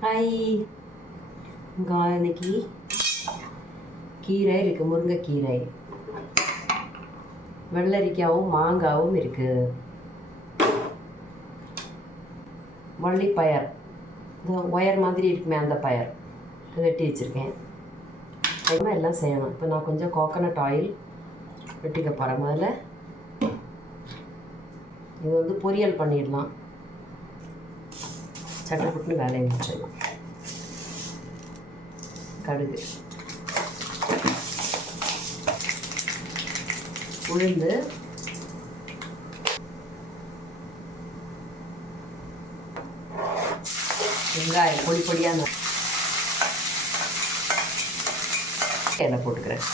Hi, இன்னைக்கு கீரை இருக்குது, முருங்கைக்கீரை, வெள்ளரிக்காவும் மாங்காவும் இருக்குது, வள்ளிப்பயர், இந்த ஒயர் மாதிரி இருக்குமே அந்த பயர் வெட்டி வச்சுருக்கேன். எல்லாம் செய்யணும். இப்போ நான் கொஞ்சம் கோகனட் ஆயில் வெட்டிக்க போகிறேன். முதல்ல இது பொரியல் பண்ணிடலாம். சட்டப்புட்டுன்னு வேலையை முடிச்சிடலாம். கடுகு, உளுந்து, வெங்காயம் பொடி பொடியாக எண்ணெய் போட்டுக்கிறேன்.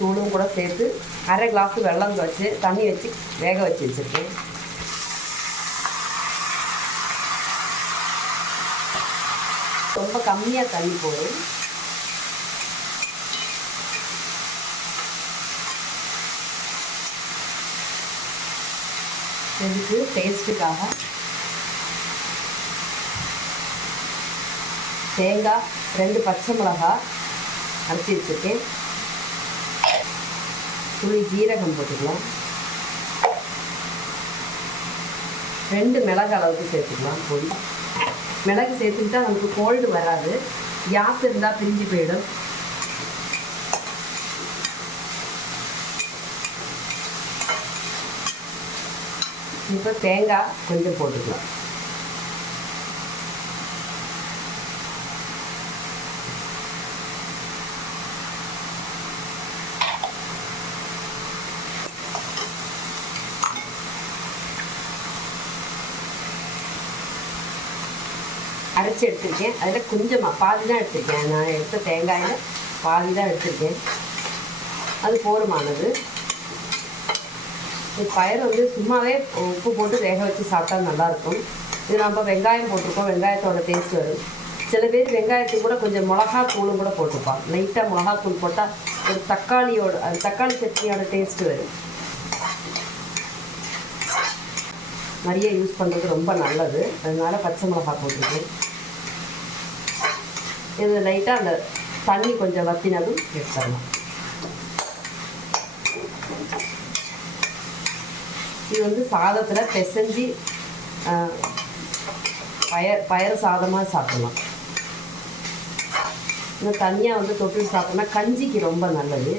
தூளும் கூட சேர்த்து அரை கிளாஸ் வெல்லம் வச்சு தண்ணி வச்சு வேக வச்சு வச்சுருக்கேன். ரொம்ப கம்மியாக தண்ணி போடும். இதுக்கு டேஸ்ட்டுக்காக தேங்காய் 2 பச்சை மிளகாய் அரைச்சி வச்சுருக்கேன். துளி ஜீரகம் போட்டுக்கலாம். 2 மிளகு அளவுக்கு சேர்த்துக்கலாம். பொடி மிளகு சேர்த்துக்கிட்டா நமக்கு கோல்டு வராது. கேஸ் இருந்தால் பிரிஞ்சு போயிடும். இப்போ தேங்காய் கொஞ்சம் போட்டுக்கலாம். அரைச்சி எடுத்துருக்கேன். அதில் கொஞ்சமாக பாதி தான் எடுத்துருக்கேன். நான் எடுத்த தேங்காயில் பாதி தான் எடுத்துருக்கேன். அது போதுமானது. பயறு சும்மாவே உப்பு போட்டு வேக வச்சு சாப்பிட்டா நல்லாயிருக்கும். இது நம்ம வெங்காயம் போட்டிருக்கோம், வெங்காயத்தோட டேஸ்ட் வரும். சில பேர் வெங்காயத்துக்கு கூட கொஞ்சம் மிளகா தூளும் கூட போட்டுப்பாங்க. லைட்டாக மிளகா தூள் போட்டால் ஒரு தக்காளி சட்னியோட டேஸ்ட்டு வரும். நிறைய யூஸ் பண்ணுறது ரொம்ப நல்லது. அதனால பச்சை மிளகா போட்டுருக்கேன். இது லைட்டாக அந்த தண்ணி கொஞ்சம் வற்றினதும் எடுத்துடலாம். இது சாதத்தில் பிசைஞ்சு பயறு சாதமாக சாப்பிடலாம். இன்னும் தனியாக தொட்டு சாப்பிட்டோம்னா கஞ்சிக்கு ரொம்ப நல்லது.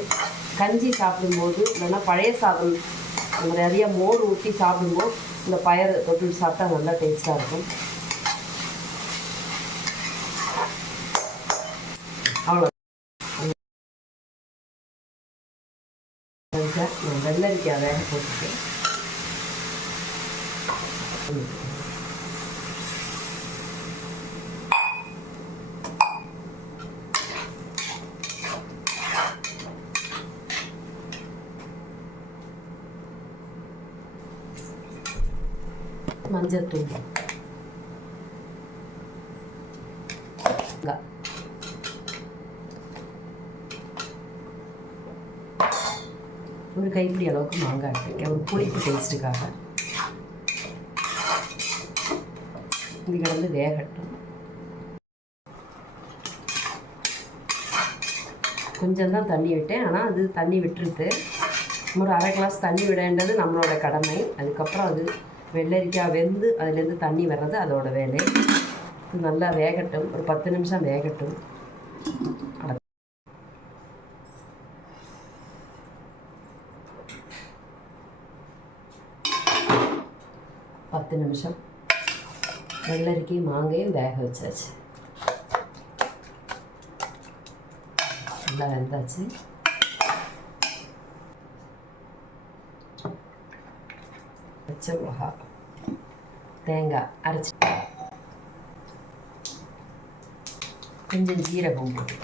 கஞ்சி சாப்பிடும்போது இல்லைன்னா பழைய சாதம் நிறைய மோர் ஊற்றி சாப்பிடும்போது இந்த பயறு தொட்டு சாப்பிட்டா நல்லா டேஸ்ட்டாக இருக்கும். அவ்வளோ நான் வெள்ளரிக்காய் வேக போட்டுருக்கேன். மஞ்சத்தூள், ஒரு கைப்பிடி அளவுக்கு மாங்காய் எடுத்துருக்கேன். ஒரு புளிப்பு டேஸ்ட்டுக்காக. இது கிடந்து வேகட்டும். கொஞ்சம் தான் தண்ணி விட்டேன், ஆனால் அது தண்ணி விட்டுருக்கு. ஒரு அரை கிளாஸ் தண்ணி விடேன்றது நம்மளோட கடமை. அதுக்கப்புறம் அது வெள்ளரிக்காய் வெந்து அதுலேருந்து தண்ணி வர்றது அதோட வேலை. இது நல்லா வேகட்டும். ஒரு 10 நிமிஷம் வேகட்டும். 10 நிமிஷம் வெள்ளரிக்காய் மாங்காயும் வேக வச்சாச்சு. நல்லா வெந்தாச்சு. பச்சை மிளகா, தேங்காய் அரைச்சி, கொஞ்சம் ஜீரகம் போட்டு,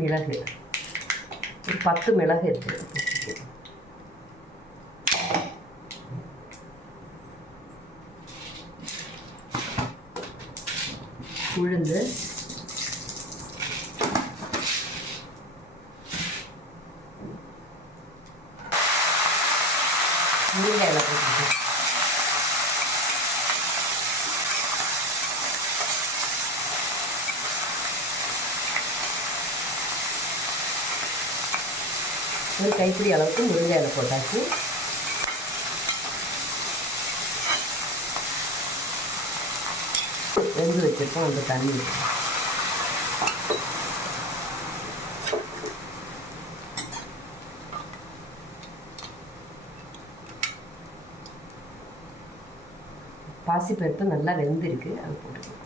மிளகு, ஒரு 10 மிளகு இருக்குது. உளுந்து, முருங்கை இலை போட்டுருக்கேன். ஒரு கைப்பிடி அளவுக்கு முருங்கை இலை போட்டாச்சு. வெந்து வச்சுருக்கோம் அந்த தண்ணி. பாசிப்பருப்பு நல்லா வெந்திருக்கு, அது போட்டுக்கலாம்.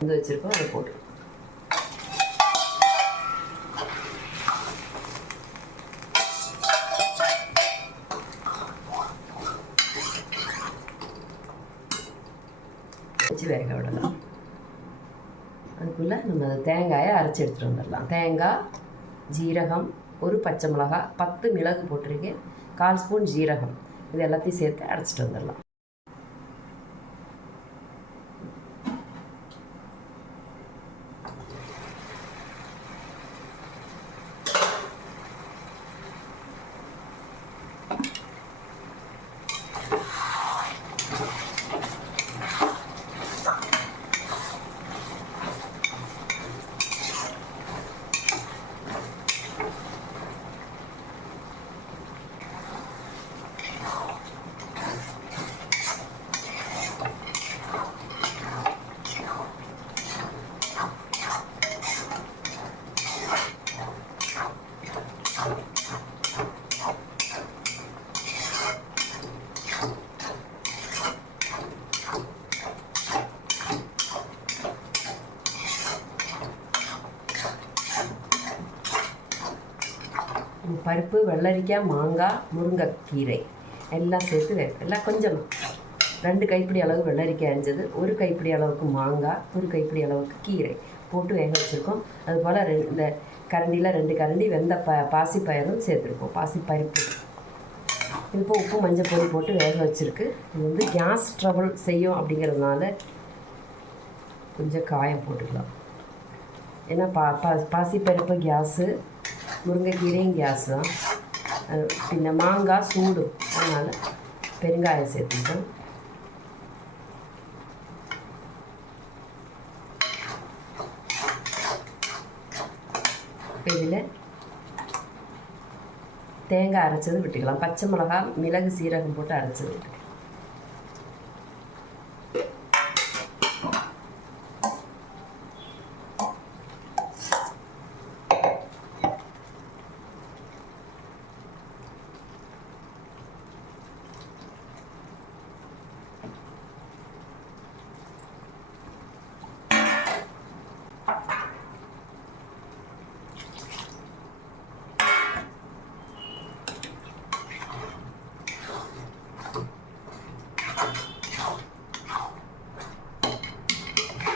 வெந்து வச்சுருக்கோம், அதை போட்டு வச்சு வேக விடலாம். அதுக்குள்ளே நம்ம தேங்காயை அரைச்சி எடுத்துகிட்டு வந்துடலாம். தேங்காய், ஜீரகம், ஒரு பச்சை மிளகாய், 10 மிளகு போட்டிருக்கேன், 1/4 ஸ்பூன் ஜீரகம், இது எல்லாத்தையும் சேர்த்து அரைச்சிட்டு வந்துடலாம். பருப்பு, வெள்ளரிக்காய், மாங்காய், முருங்கைக்கீரை எல்லாம் சேர்த்து எல்லாம் கொஞ்சம் 2 கைப்பிடி அளவு வெள்ளரிக்காய் அரிஞ்சது, 1 கைப்பிடி அளவுக்கு மாங்காய், 1 கைப்பிடி அளவுக்கு கீரை போட்டு வேக வச்சுருக்கோம். அதுபோல் இந்த கரண்டியில் 2 கரண்டி வெந்த பாசிப்பயிரும் சேர்த்துருக்கோம், பாசிப்பருப்பு. இப்போ உப்பு மஞ்சள் பொடி போட்டு வேக வச்சுருக்கு. இது வந்து கேஸ் ட்ரபிள் செய்யும் அப்படிங்கிறதுனால கொஞ்சம் காயம் போட்டுக்கலாம். ஏன்னா பாசிப்பருப்பு கேஸு, முருங்கைக்கீரையும் கேஸ் தான், பின்ன மாங்காய் சூடு, அதனால் பெருங்காயம் சேர்த்துக்கிட்டோம். இதில் தேங்காய் அரைச்சது விட்டுக்கலாம், பச்சை மிளகாய், மிளகு, சீரகம் போட்டு அரைச்சது விட்டுக்கலாம்.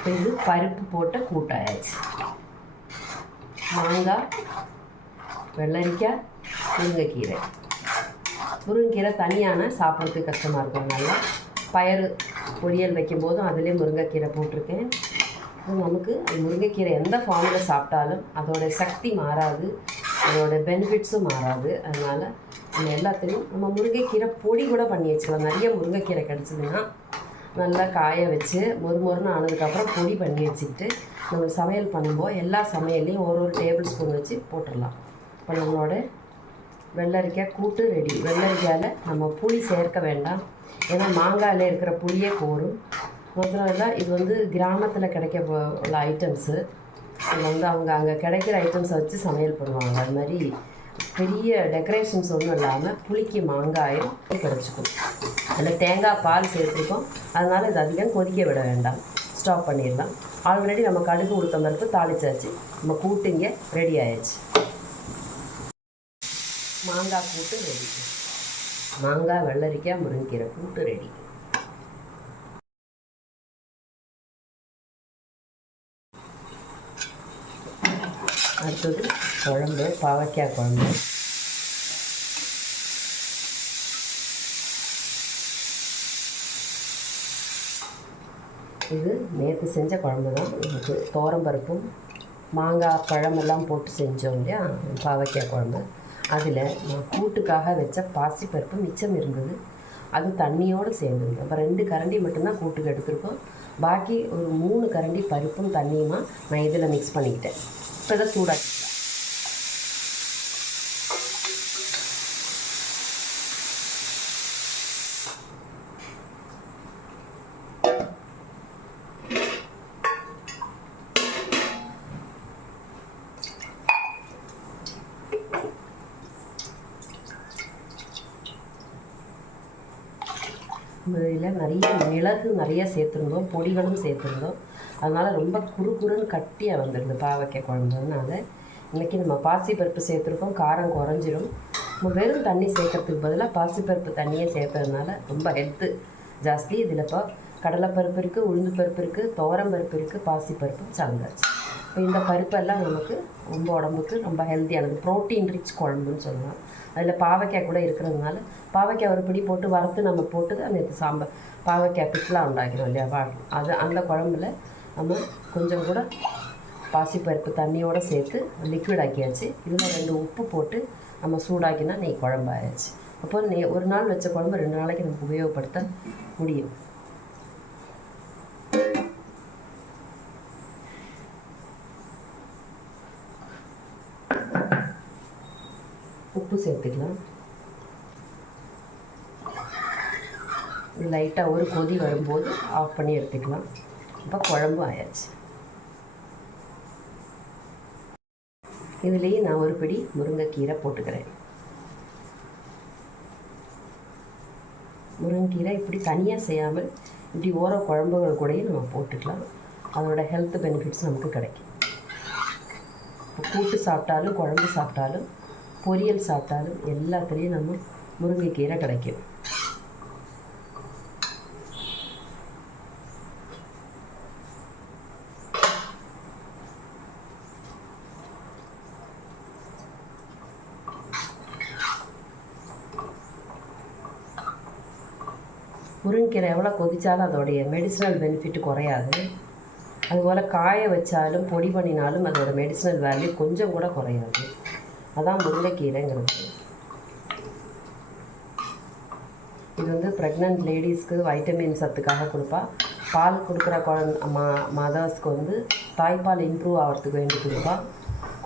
இது பருப்பு போட்ட கூட்டாயாச்சு. மாங்காய், வெள்ளரிக்காய், முருங்கைக்கீரை தனியான சாப்பிட்றதுக்கு கஷ்டமாக இருக்கும். நல்லா பயறு பொரியல் வைக்கும்போதும் அதிலே முருங்கைக்கீரை போட்டிருக்கேன். நமக்கு முருங்கைக்கீரை எந்த ஃபார்மில் சாப்பிட்டாலும் அதோடய சக்தி மாறாது, அதோடய பெனிஃபிட்ஸும் மாறாது. அதனால் நம்ம எல்லாத்துலேயும் நம்ம முருங்கைக்கீரை பொடி கூட பண்ணி வச்சுக்கலாம். நிறைய முருங்கைக்கீரை கிடச்சிதுன்னா நல்லா காய வச்சு மொறுமொறுன்னு ஆனதுக்கப்புறம் பொடி பண்ணி வச்சுக்கிட்டு நம்ம சமையல் பண்ணும்போது எல்லா சமையல்லையும் ஒரு டேபிள் ஸ்பூன் வச்சு போட்டுடலாம். இப்போ நம்மளோட வெள்ளரிக்காய் கூட்டு ரெடி. வெள்ளரிக்காயில் நம்ம புளி சேர்க்க வேண்டாம், ஏன்னா மாங்காயில் இருக்கிற புளியே போரும். முதல்ல இது வந்து கிராமத்தில் கிடைக்க உள்ள ஐட்டம்ஸு. இது வந்து அவங்க அங்கே கிடைக்கிற ஐட்டம்ஸை வச்சு சமையல் பண்ணுவாங்க. அது மாதிரி பெரிய டெக்கரேஷன்ஸ் ஒன்றும் இல்லாமல் புளிக்கு மாங்காயும் கிடச்சிக்கும். அதில் தேங்காய் பால் சேர்த்துருக்கோம், அதனால் இது அதிகம் கொதிக்க விட வேண்டாம், ஸ்டாப் பண்ணிடலாம். ஆல்ரெடி நம்ம கடுகு உளுத்தம் பருப்பு தாளிச்சாச்சு, நம்ம கூட்டு இங்கே ரெடி ஆயிடுச்சு. மாங்காய் கூட்டு ரெடி. மாங்காய், வெள்ளரிக்காய், முருங்கைக்கீரை கூட்டு ரெடி. அடுத்தது குழம்பு, பாவக்காய் குழம்பு. இது நேற்று செஞ்ச குழம்பு தான். இதுக்கு துவரம்பருப்பும் மாங்காய் பழமெல்லாம் போட்டு செஞ்சோம் இல்லையா பாவக்காய் குழம்பு. அதில் நான் கூட்டுக்காக வச்ச பாசிப்பருப்பு மிச்சம் இருந்தது, அது தண்ணியோடு சேர்ந்துருது. அப்போ 2 கரண்டி மட்டும்தான் கூட்டுக்கு எடுத்துருக்கோம். பாக்கி ஒரு 3 கரண்டி பருப்பும் தண்ணியுமா நான் இதில் மிக்ஸ் பண்ணிக்கிட்டேன். இப்போ இதை சூடாக்கி இதில் மிளகு நிறைய சேர்த்துருந்தோம், பொடிகளும் சேர்த்துருந்தோம். அதனால் ரொம்ப குறுகுறுன்னு கட்டியாக வந்துடுது பாவக்காய் குழம்புனால. இன்றைக்கி நம்ம பாசிப்பருப்பு சேர்த்துருக்கோம், காரம் குறைஞ்சிரும். நம்ம வெறும் தண்ணி சேர்க்கறதுக்கு பதிலாக பாசிப்பருப்பு தண்ணியே சேர்த்ததுனால ரொம்ப ஹெல்த்து ஜாஸ்தி. இதில் இப்போ கடலைப்பருப்பு இருக்குது, உளுந்து பருப்பு இருக்குது, துவரம்பருப்பு இருக்குது, பாசிப்பருப்பும் சாந்தாச்சு. இப்போ இந்த பருப்பெல்லாம் நமக்கு ரொம்ப உடம்புக்கு ரொம்ப ஹெல்த்தியானது, ப்ரோட்டீன் ரிச் குழம்புன்னு சொல்லலாம். அதில் பாவக்காய் கூட இருக்கிறதுனால பாவக்காய் ஒரு பிடி போட்டு வறுத்து நம்ம போட்டு தான் நேற்று சாம்பார் பாவக்காய் பிட்லாம் உண்டாக்கிறோம் இல்லையா, அது அந்த குழம்புல நம்ம கொஞ்சம் கூட பாசிப்பருப்பு தண்ணியோடு சேர்த்து லிக்விட் ஆக்கியாச்சு. இதில் 2 உப்பு போட்டு நம்ம சூடாக்கினா நெய் குழம்பு ஆயாச்சு. அப்போ ஒரு நாள் வச்ச குழம்பு 2 நாளைக்கு நமக்கு உபயோகப்படுத்த முடியும். உப்பு சேர்த்துக்கலாம். லைட்டாக ஒரு கொதி வரும்போது ஆஃப் பண்ணி எடுத்துக்கலாம். இப்போ குழம்பு ஆயாச்சு. இதுலேயே நான் ஒரு பிடி முருங்கைக்கீரை போட்டுக்கிறேன். முருங்கைக்கீரை இப்படி தனியாக செய்யாமல் இப்படி ஓர குழம்புகள் கூடயும் நம்ம போட்டுக்கலாம். அதோட ஹெல்த் பெனிஃபிட்ஸ் நமக்கு கிடைக்கும். கூட்டு சாப்பிட்டாலும் குழம்பு சாப்பிட்டாலும் பொரியல் சாப்பிட்டாலும் எல்லாத்துலேயும் நம்ம முருங்கைக்கீரை கிடைக்கும். முருங்கைக்கீரை எவ்வளோ கொதித்தாலும் அதோடைய மெடிசினல் பெனிஃபிட் குறையாது. அதுபோல் காய வச்சாலும் பொடி பண்ணினாலும் அதோட மெடிசினல் வேல்யூ கொஞ்சம் கூட குறையாது. அதான் முருங்கைக்கீரைங்கிறது. இது வந்து ப்ரெக்னென்ட் லேடிஸ்க்கு வைட்டமின் சத்துக்காக கொடுப்பா. பால் கொடுக்குற மதர்ஸ்க்கு வந்து தாய்ப்பால் இம்ப்ரூவ் ஆகிறதுக்கு வேண்டி கொடுப்பா.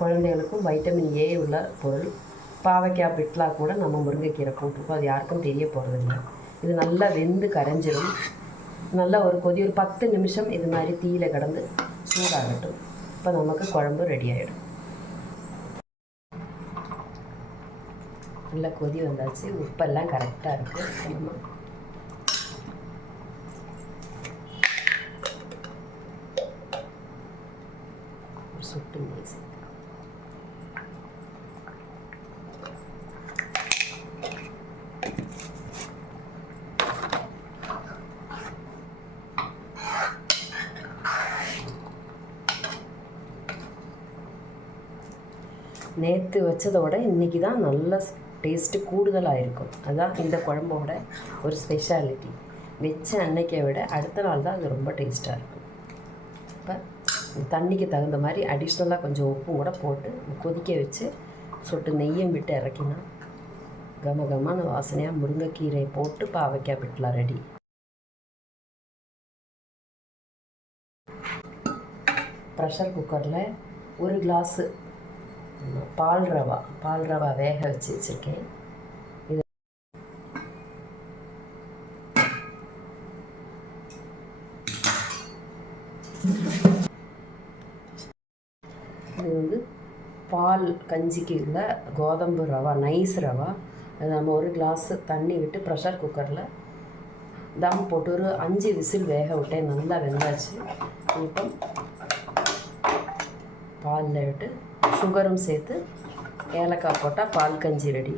குழந்தைகளுக்கும் வைட்டமின் ஏ உள்ள பொருள். பாவக்காய் பிட்லாம் கூட நம்ம முருங்கைக்கீரை போட்டிருக்கோம், அது யாருக்கும் தெரிய போகிறதில்ல. இது நல்லா வெந்து கரைஞ்சிடும். நல்லா ஒரு கொதி ஒரு 10 நிமிஷம் இது மாதிரி தீயில கடந்து சூடாகட்டும். இப்போ நமக்கு குழம்பு ரெடி ஆகிடும். நல்லா கொதி வந்தாச்சு, உப்பெல்லாம் கரெக்டாக இருக்குது. நம்ம சுட்டு நெய் நேற்று வச்சதோட இன்றைக்கி தான் நல்ல டேஸ்ட்டு கூடுதலாக இருக்கும். அதுதான் இந்த குழம்போட ஒரு ஸ்பெஷாலிட்டி. வச்ச அன்னைக்கை விட அடுத்த நாள் தான் அது ரொம்ப டேஸ்ட்டாக இருக்கும். இப்போ தண்ணிக்கு தகுந்த மாதிரி அடிஷ்னலாக கொஞ்சம் உப்பும் கூட போட்டு கொதிக்க வச்சு சொட்டு நெய்யும் விட்டு இறக்கினா கமகமான வாசனையாக முருங்கைக்கீரை போட்டு பாவக்காய் பிட்லாம் ரெடி. ப்ரெஷர் குக்கரில் 1 கிளாஸு பால் ரவா வேக வச்சு வச்சுருக்கேன். இது வந்து பால் கஞ்சிக்கு உள்ள கோதம்பு ரவா, நைஸ் ரவா. அது நம்ம 1 கிளாஸு தண்ணி விட்டு ப்ரெஷர் குக்கரில் தம் போட்டு ஒரு 5 விசில் வேக விட்டேன். நல்லா வெந்தாச்சு. இப்போ பாலில் விட்டு சுகரும் சேர்த்து ஏலக்காய் போட்டால் பால் கஞ்சி ரெடி.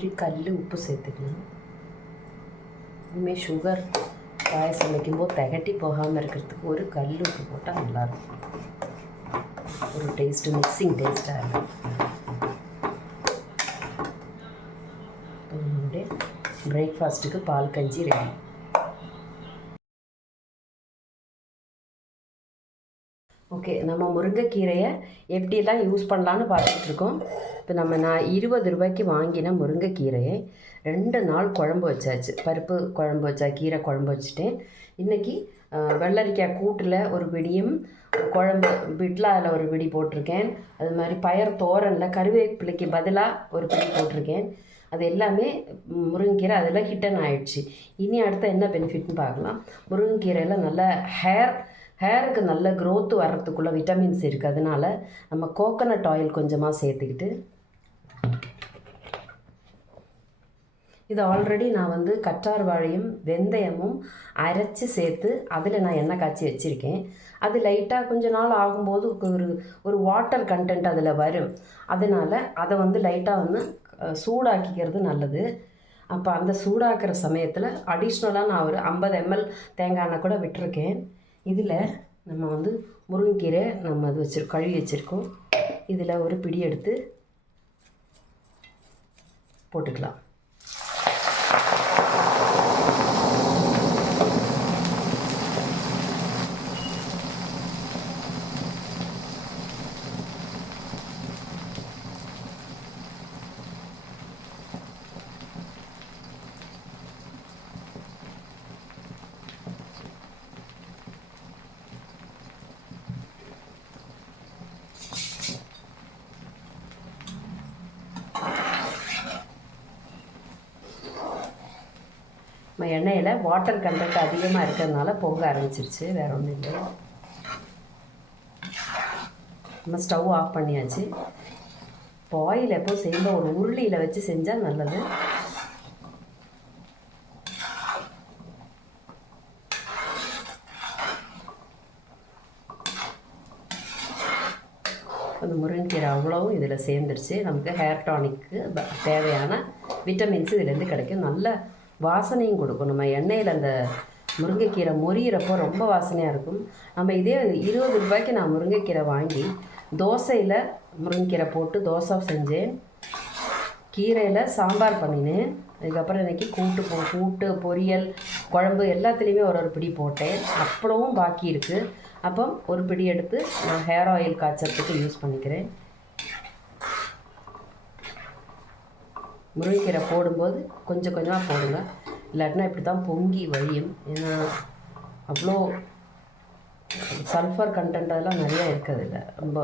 ஒரு கல் உப்பு சேர்த்துக்கணும். இனிமேல் சுகர் பாயசம் வைக்கும்போது திகட்டி போகாமல் இருக்கிறதுக்கு ஒரு கல் உப்பு போட்டால் நல்லாயிருக்கும். ஒரு டேஸ்ட்டு மிக்சிங் டேஸ்ட்டாக இருக்கும். நம்மளுடைய பிரேக்ஃபாஸ்ட்டுக்கு பால் கஞ்சி ரெடி. ஓகே, நம்ம முருங்கைக்கீரையை எப்படியெல்லாம் யூஸ் பண்ணலான்னு பார்த்துட்ருக்கோம். இப்போ நான் 20 ரூபாய்க்கு வாங்கின முருங்கைக்கீரையை 2 நாள் குழம்பு வச்சாச்சு. பருப்பு குழம்பு வச்சா, கீரை குழம்பு வச்சுட்டேன். இன்றைக்கி வெள்ளரிக்காய் கூட்டில் ஒரு பிடியும், குழம்பு பிட்டில் அதில் ஒரு பிடி போட்டிருக்கேன். அது மாதிரி பயர் தோரனில் கருவேப்பிலைக்கு பதிலாக ஒரு பிடி போட்டிருக்கேன். அது எல்லாமே முருங்கைக்கீரை அதில் ஹிட்டன் ஆயிடுச்சு. இனி அடுத்த என்ன பெனிஃபிட்னு பார்க்கலாம். முருங்கைக்கீரையில் நல்ல ஹேருக்கு நல்ல க்ரோத்து வர்றதுக்குள்ள விட்டமின்ஸ் இருக்குது. அதனால் நம்ம கோகோனட் ஆயில் கொஞ்சமாக சேர்த்துக்கிட்டு, இது ஆல்ரெடி நான் கற்றார் வாழையும் வெந்தயமும் அரைச்சி சேர்த்து அதில் நான் எண்ணெய் காய்ச்சி வச்சுருக்கேன். அது லைட்டாக கொஞ்ச நாள் ஆகும்போது ஒரு வாட்டர் கண்டென்ட் அதில் வரும். அதனால் அதை லைட்டாக சூடாக்கிக்கிறது நல்லது. அப்போ அந்த சூடாக்குற சமயத்தில் அடிஷ்னலாக நான் ஒரு 50 ml தேங்காய் எண்ணெய் கூட விட்டுருக்கேன். இதில் நம்ம முருங்கைக்கீரை நம்ம அது கழுவி வச்சுருக்கோம். இதில் ஒரு பிடி எடுத்து போட்டுக்கலாம். நம்ம எண்ணெயில் வாட்டர் கண்டென்ட் அதிகமாக இருக்கிறதுனால பொங்க ஆரம்பிச்சிருச்சு. வேறு ஒன்றும் இல்லை. நம்ம ஸ்டவ் ஆஃப் பண்ணியாச்சு. இப்போ ஆயில் எப்போ செய்யும்போது ஒரு உருளியில் வச்சு செஞ்சால் நல்லது. அந்த முருங்கைக்கீரை அவ்வளவும் இதில் சேர்ந்துருச்சு. நமக்கு ஹேர் டானிக்கு தேவையான விட்டமின்ஸ் இதிலேருந்து கிடைக்கும். நல்ல வாசனையும் கொடுக்கும். நம்ம எண்ணெயில் அந்த முருங்கைக்கீரை மொரியிறப்போ ரொம்ப வாசனையாக இருக்கும். நம்ம இதே 20 ரூபாய்க்கு நான் முருங்கைக்கீரை வாங்கி தோசையில் முருங்கைக்கீரை போட்டு தோசை செஞ்சேன். கீரையில் சாம்பார் பண்ணினேன். அதுக்கப்புறம் இன்றைக்கி கூட்டு பொரியல் குழம்பு எல்லாத்துலேயுமே ஒரு பிடி போட்டேன். அப்பளவும் பாக்கி இருக்குது. அப்போ ஒரு பிடி எடுத்து நான் ஹேர் ஆயில் காய்ச்சறதுக்கு யூஸ் பண்ணிக்கிறேன். முருங்கைக்கீரை போடும்போது கொஞ்சம் கொஞ்சமாக போடுங்க, இல்லாட்டினா இப்படி தான் பொங்கி வழியும். ஏன்னா அவ்வளோ சல்ஃபர் கண்டென்ட் அதெல்லாம் நிறையா இருக்கிறதில்ல. ரொம்ப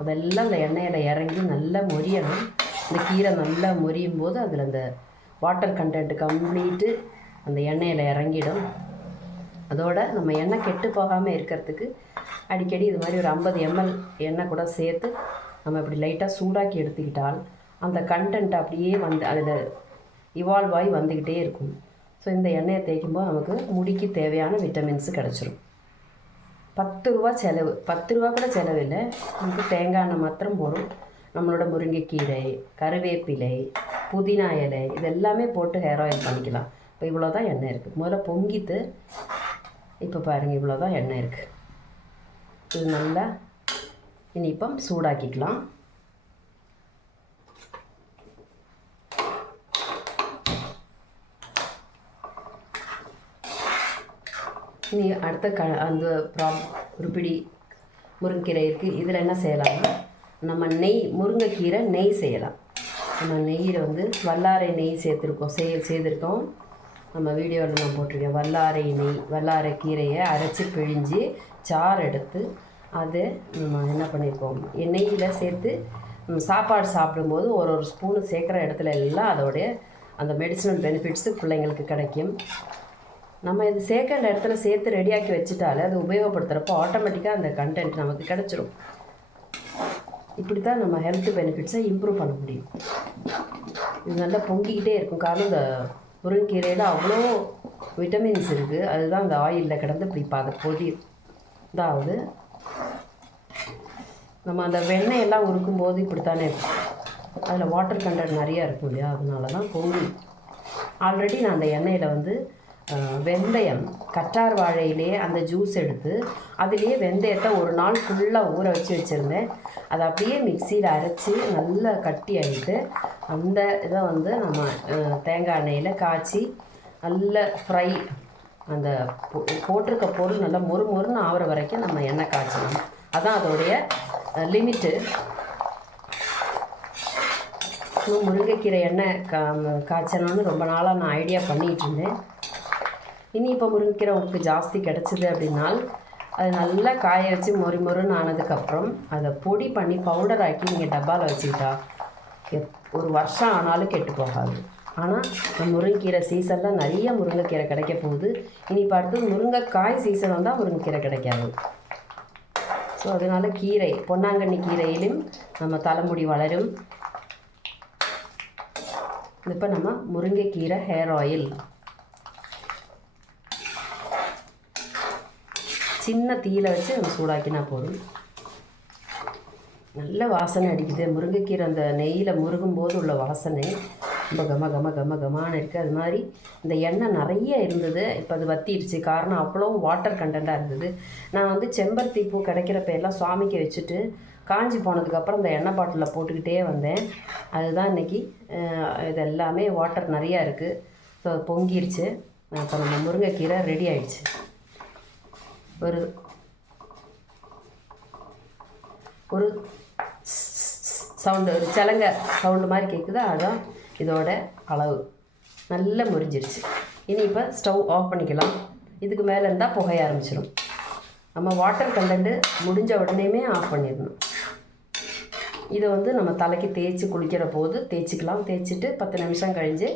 அதெல்லாம் அந்த எண்ணெயில் இறங்கி நல்லா மொரியணும். இந்த கீரை நல்லா மொரியும் போது அதில் அந்த வாட்டர் கண்டென்ட் கம்ப்ளீட்டு அந்த எண்ணெயில் இறங்கிடும். அதோட நம்ம எண்ணெய் கெட்டு போகாமல் இருக்கிறதுக்கு அடிக்கடி இது மாதிரி ஒரு 50 ml எண்ணெய் கூட சேர்த்து நம்ம இப்படி லைட்டாக சூடாக்கி எடுத்துக்கிட்டால் அந்த கண்டென்ட் அப்படியே அதில் இவால்வ் ஆகி வந்துக்கிட்டே இருக்கும். ஸோ இந்த எண்ணெயை தேய்க்கும்போது நமக்கு முடிக்கு தேவையான விட்டமின்ஸு கிடச்சிரும். 10 ரூபா செலவு, 10 ரூபா கூட செலவில்லை. நமக்கு தேங்காய் எண்ணெய் மாத்திரம் போடும். நம்மளோட முருங்கைக்கீரை, கருவேப்பிலை, புதினா இலை இதெல்லாமே போட்டு ஹேர் ஆயில் பண்ணிக்கலாம். இப்போ இவ்வளோ தான் எண்ணெய் இருக்குது. முதல்ல பொங்கிட்டு இப்போ பாருங்கள் இவ்வளோ தான் எண்ணெய் இருக்குது. இது நல்லா இனி இப்போ சூடாக்கிக்கலாம். இனி அடுத்த அந்த ஒரு பிடி முருங்கைக்கீரை இருக்குது. இதில் என்ன செய்யலாம்னா நம்ம முருங்கைக்கீரை நெய் செய்யலாம். நம்ம நெய்யில் வல்லாரை நெய் செய்திருக்கோம். நம்ம வீடியோவில் நான் போட்டிருக்கேன். வல்லாரை கீரையை அரைச்சி பிழிஞ்சு சாறு எடுத்து அதை நம்ம என்ன பண்ணியிருக்கோம், நெய்யில் சேர்த்து சாப்பாடு சாப்பிடும்போது ஒரு ஸ்பூனு சேர்க்குற இடத்துல எல்லாம் அதோடைய அந்த மெடிசினல் பெனிஃபிட்ஸு பிள்ளைங்களுக்கு கிடைக்கும். நம்ம இது சேர்க்கிற இடத்துல சேர்த்து ரெடியாக்கி வச்சுட்டாலே அது உபயோகப்படுத்துகிறப்போ ஆட்டோமேட்டிக்காக அந்த கண்டென்ட் நமக்கு கிடச்சிரும். இப்படி தான் நம்ம ஹெல்த் பெனிஃபிட்ஸை இம்ப்ரூவ் பண்ண முடியும். இது நல்லா பொங்கிக்கிட்டே இருக்கும். காரணம் இந்த முருங்கைக்கீரையில் அவ்வளோ விட்டமின்ஸ் இருக்குது. அதுதான் அந்த ஆயிலில் கிடந்து இப்படி பொதி நம்ம அந்த வெண்ணெயெல்லாம் உருக்கும்போது இப்படித்தானே இருக்கும். அதில் வாட்டர் கண்டென்ட் நிறையா இருக்கும் இல்லையா, அதனால தான் பொங்கி. ஆல்ரெடி நான் அந்த எண்ணெயில் வந்து வெந்தயம், கற்றார் வாழையிலே அந்த ஜூஸ் எடுத்து அதுலேயே வெந்தயத்தை ஒரு நாள் ஃபுல்லாக ஊற வச்சுருந்தேன். அதை அப்படியே மிக்சியில் அரைச்சி நல்லா கட்டி ஆகிட்டு அந்த இதை வந்து நம்ம தேங்காய் எண்ணெயில் காய்ச்சி நல்ல ஃப்ரை, அந்த போட்டிருக்க பொருள் நல்லா மொறுன்னு ஆகிற வரைக்கும் நம்ம எண்ணெய் காய்ச்சணும். அதான் அதோடைய லிமிட்டு. முருங்கைக்கீரை எண்ணெய் காய்ச்சணும்னு ரொம்ப நாளாக நான் ஐடியா பண்ணிகிட்டு இருந்தேன். இனி இப்போ முருங்கைக்கீரை உங்களுக்கு ஜாஸ்தி கிடச்சிது அப்படின்னால் அது நல்லா காய வச்சு மொறுன்னு ஆனதுக்கப்புறம் அதை பொடி பண்ணி பவுடர் ஆக்கி நீங்கள் டப்பாவில் வச்சுக்கிட்டா ஒரு வருஷம் ஆனாலும் கெட்டு போகாது. ஆனால் முருங்கைக்கீரை சீசனில் நிறைய முருங்கைக்கீரை கிடைக்க போகுது. இனி பார்த்து முருங்கைக்காய் சீசன் வந்தால் முருங்கைக்கீரை கிடைக்காது. ஸோ அதனால் கீரை, பொன்னாங்கண்ணி கீரையிலும் நம்ம தலைமுடி வளரும். இப்போ நம்ம முருங்கைக்கீரை ஹேர் ஆயில் சின்ன தீயில வச்சு நம்ம சூடாக்கினா போதும். நல்ல வாசனை அடிக்குது. முருங்கைக்கீரை அந்த நெய்யில் முருகும் போது உள்ள வாசனை ரொம்ப கமான்னு இருக்குது. அது மாதிரி இந்த எண்ணெய் நிறைய இருந்தது, இப்போ அது வத்திடுச்சு. காரணம் அவ்வளோ வாட்டர் கண்டென்ட்டாக இருந்தது. நான் வந்து செம்பருத்தி பூ கிடைக்கிறப்ப எல்லாம் சுவாமிக்கு வச்சுட்டு காஞ்சி போனதுக்கப்புறம் இந்த எண்ணெய் பாட்டிலில் போட்டுக்கிட்டே வந்தேன். அதுதான் இன்றைக்கி இது எல்லாமே வாட்டர் நிறையா இருக்குது. ஸோ பொங்கிருச்சு. இப்போ நம்ம முருங்கைக்கீரை ரெடி ஆகிடுச்சு. ஒரு சவுண்டு, ஒரு சலங்க சவுண்டு மாதிரி கேட்குது. அதுதான் இதோட அளவு. நல்லா முறிஞ்சிருச்சு. இனி இப்போ ஸ்டவ் ஆஃப் பண்ணிக்கலாம். இதுக்கு மேலே இருந்தால் புகைய ஆரம்பிச்சிடும். நம்ம வாட்டர் கண்டென்ட்டு முடிஞ்ச உடனேயுமே ஆஃப் பண்ணிடணும். இதை வந்து நம்ம தலைக்கு தேய்ச்சி குளிக்கிற போது தேய்ச்சிக்கலாம். தேய்ச்சிட்டு 10 நிமிஷம் கழிஞ்சு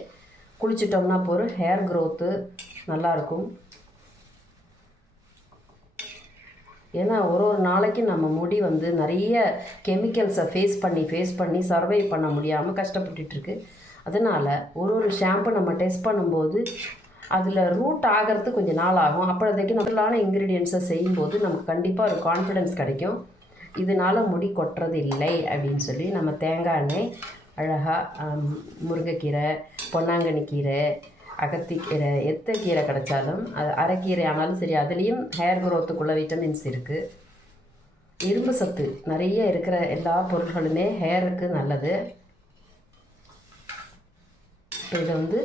குளிச்சிட்டோம்னா போகிற ஹேர் க்ரோத்து நல்லாயிருக்கும். ஏன்னா ஒரு நாளைக்கு நம்ம முடி வந்து நிறைய கெமிக்கல்ஸை ஃபேஸ் பண்ணி சர்வை பண்ண முடியாமல் கஷ்டப்பட்டுருக்கு. அதனால் ஒரு ஷாம்பு நம்ம டெஸ்ட் பண்ணும்போது அதில் ரூட் ஆகிறது கொஞ்சம் நாள் ஆகும். அப்போதைக்கு நம்மளான இன்க்ரீடியன்ஸை செய்யும்போது நமக்கு கண்டிப்பாக ஒரு கான்ஃபிடென்ஸ் கிடைக்கும். இதனால் முடி கொட்டுறது இல்லை அப்படின்னு சொல்லி நம்ம தேங்காய் எண்ணெய் அழகாக முருங்கைக்கீரை, பொன்னாங்கண்ணி கீரை, அகத்திக்கீரை, எத்த கீரை கிடைச்சாலும் அது அரைக்கீரை ஆனாலும் சரி, அதுலேயும் ஹேர் க்ரோத்துக்குள்ள விட்டமின்ஸ் இருக்குது. இரும்பு சத்து நிறைய இருக்கிற எல்லா பொருட்களுமே ஹேருக்கு நல்லது. இப்போ இதை வந்து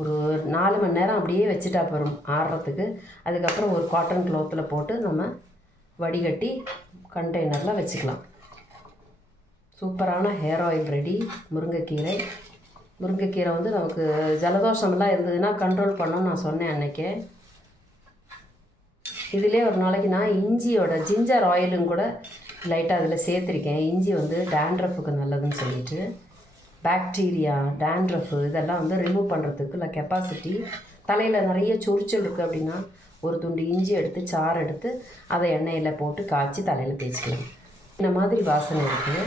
ஒரு 4 மணி நேரம் அப்படியே வச்சுட்டா போகிறோம் ஆறுறதுக்கு. அதுக்கப்புறம் ஒரு காட்டன் க்ளாத்தில் போட்டு நம்ம வடிகட்டி கண்டெய்னரில் வச்சுக்கலாம். சூப்பரான ஹேர் ஆயில் ரெடி. முருங்கைக்கீரை வந்து நமக்கு ஜலதோஷம்லாம் இருந்ததுன்னா கண்ட்ரோல் பண்ணோன்னு நான் சொன்னேன் அன்றைக்கே. இதிலே ஒரு நாளைக்கு நான் இஞ்சியோட ஜிஞ்சர் ஆயிலும் கூட லைட்டாக அதில் சேர்த்துருக்கேன். இஞ்சி வந்து டேண்ட்ரஃபுக்கு நல்லதுன்னு சொல்லிட்டு, பாக்டீரியா, டேண்ட்ரஃபு இதெல்லாம் வந்து ரிமூவ் பண்ணுறதுக்கு இல்லை கெப்பாசிட்டி. தலையில் நிறைய சொரிச்சல் இருக்குது அப்படின்னா ஒரு துண்டு இஞ்சி எடுத்து சாறு எடுத்து அதை எண்ணெயில் போட்டு காய்ச்சி தலையில் தேய்ச்சிக்கலாம். இந்த மாதிரி வாசனை இருக்குது.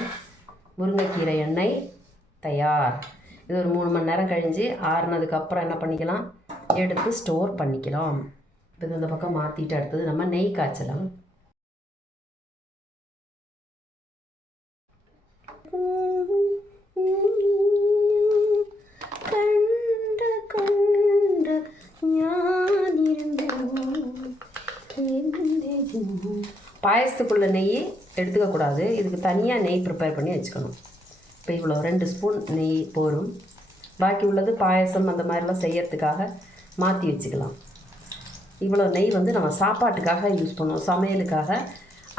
முருங்கைக்கீரை எண்ணெய் தயார். இது ஒரு 3 மணி நேரம் கழிஞ்சு ஆறுனதுக்கப்புறம் என்ன பண்ணிக்கலாம், எடுத்து ஸ்டோர் பண்ணிக்கலாம். இப்போ இந்த பக்கம் மாற்றிட்டு அடுத்தது நம்ம நெய் காய்ச்சலாம். பாயசத்துக்குள்ள நெய் எடுத்துக்கக்கூடாது. இதுக்கு தனியாக நெய் ப்ரிப்பேர் பண்ணி வச்சுக்கணும். இப்போ இவ்வளோ 2 ஸ்பூன் நெய் போரும். பாக்கி உள்ளது பாயசம் அந்த மாதிரிலாம் செய்யறதுக்காக மாற்றி வச்சுக்கலாம். இவ்வளோ நெய் வந்து நம்ம சாப்பாட்டுக்காக யூஸ் பண்ணுவோம், சமையலுக்காக.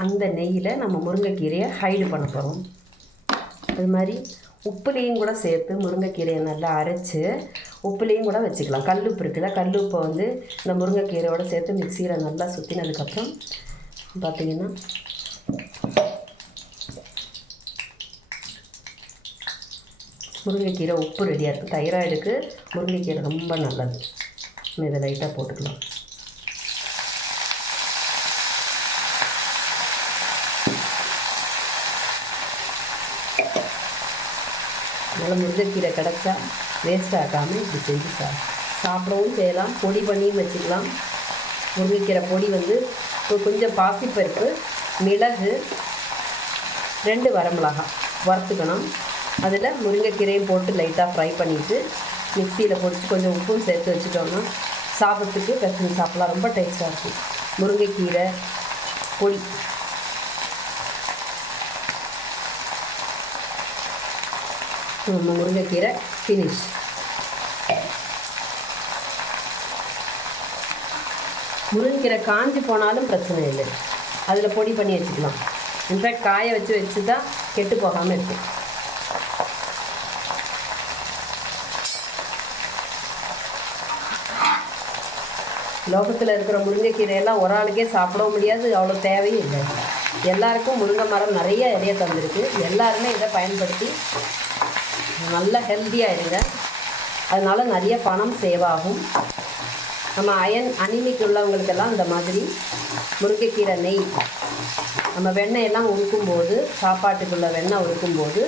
அந்த நெய்யில் நம்ம முருங்கைக்கீரையை ஹைடு பண்ண போகிறோம். அது மாதிரி உப்புலேயும் கூட சேர்த்து முருங்கைக்கீரையை நல்லா அரைச்சி உப்புலேயும் கூட வச்சுக்கலாம். கல்லுப்பு இருக்குல்ல, கல்லுப்பை வந்து இந்த முருங்கைக்கீரையோடு சேர்த்து மிக்சியில் நல்லா சுற்றினதுக்கப்புறம் பார்த்திங்கன்னா முருங்கைக்கீரை உப்பு ரெடியாக இருக்குது. தைராய்டுக்கு முருங்கைக்கீரை ரொம்ப நல்லது. இதை லைட்டாக போட்டுக்கலாம். அதனால் முருங்கைக்கீரை கிடச்சா வேஸ்ட் ஆக்காமல் இப்படி செஞ்சு சாப்பிடவும் செய்யலாம். பொடி பண்ணியும் வச்சுக்கலாம். முருங்கைக்கீரை பொடி வந்து இப்போ கொஞ்சம் பாசிப்பருப்பு, மிளகு, 2 வரமிளகாய் வறுத்துக்கணும். அதில் முருங்கைக்கீரையும் போட்டு லைட்டாக ஃப்ரை பண்ணிவிட்டு மிக்சியில் பொடிச்சு கொஞ்சம் உப்பும் சேர்த்து வச்சுட்டோம்னா சாப்பிட்றதுக்கு பெசஞ்சு சாப்பிட்லாம். ரொம்ப டேஸ்ட்டாக இருக்கும். முருங்கைக்கீரை பொடி. நம்ம முருங்கைக்கீரை ஃபினிஷ். முருங்கைக்கீரை காஞ்சி போனாலும் பிரச்சனை இல்லை, அதில் பொடி பண்ணி வச்சுக்கலாம். இன்ஃபேக்ட் காய வச்சு தான் கெட்டு போகாமல் இருக்குது. லோகத்தில் இருக்கிற முருங்கைக்கீரையெல்லாம் ஒரு ஆளுக்கே சாப்பிடவும் முடியாது, அவ்வளோ தேவையும் இல்லை. எல்லாருக்கும் முருங்கை மரம் நிறைய இலைய தந்திருக்கு. எல்லாருமே இதை பயன்படுத்தி நல்லா ஹெல்த்தியாக இருங்க. அதனால் நிறைய பணம் சேவ் ஆகும். நம்ம அனிமிக் உள்ளவங்களுக்கெல்லாம் இந்த மாதிரி முருங்கைக்கீரை நெய், நம்ம வெண்ணெயெல்லாம் உருக்கும்போது, சாப்பாட்டுக்குள்ள வெண்ணெய் உருக்கும்போது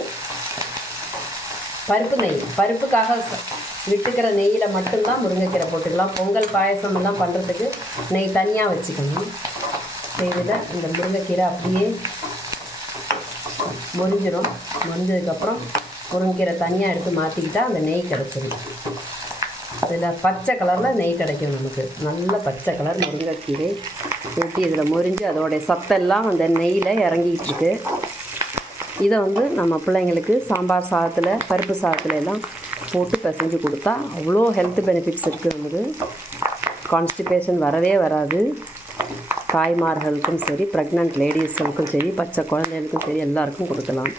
பருப்பு நெய், பருப்புக்காக விட்டுக்கிற நெய்யில் மட்டும்தான் முருங்கைக்கீரை போட்டுக்கலாம். பொங்கல் பாயசம் எல்லாம் பண்ணுறதுக்கு நெய் தனியாக வச்சுக்கணும். இதில் இந்த முருங்கைக்கீரை அப்படியே முறிஞ்சிடும். முறிஞ்சதுக்கப்புறம் முருங்கைக்கீரை தனியாக எடுத்து மாற்றிக்கிட்டால் அந்த நெய் கிடச்சிடும். இதில் பச்சை கலரில் நெய் கிடைக்கும் நமக்கு. நல்ல பச்சை கலர் முருங்கைக்கீரை ஊற்றி இதில் முறிஞ்சு அதோடைய சத்தெல்லாம் அந்த நெய்யில் இறங்கிக்கிட்டு இருக்கு. இதை நம்ம பிள்ளைங்களுக்கு சாம்பார் சாதத்தில், பருப்பு சாதத்தில் எல்லாம் போட்டு பிசைஞ்சு கொடுத்தா அவ்வளோ ஹெல்த் பெனிஃபிட்ஸ் இருக்குது. நமக்கு கான்ஸ்டிபேஷன் வரவே வராது. தாய்மார்களுக்கும் சரி, ப்ரெக்னென்ட் லேடிஸுக்கும் சரி, பச்சை குழந்தைகளுக்கும் சரி, எல்லாருக்கும் கொடுக்கலாம்.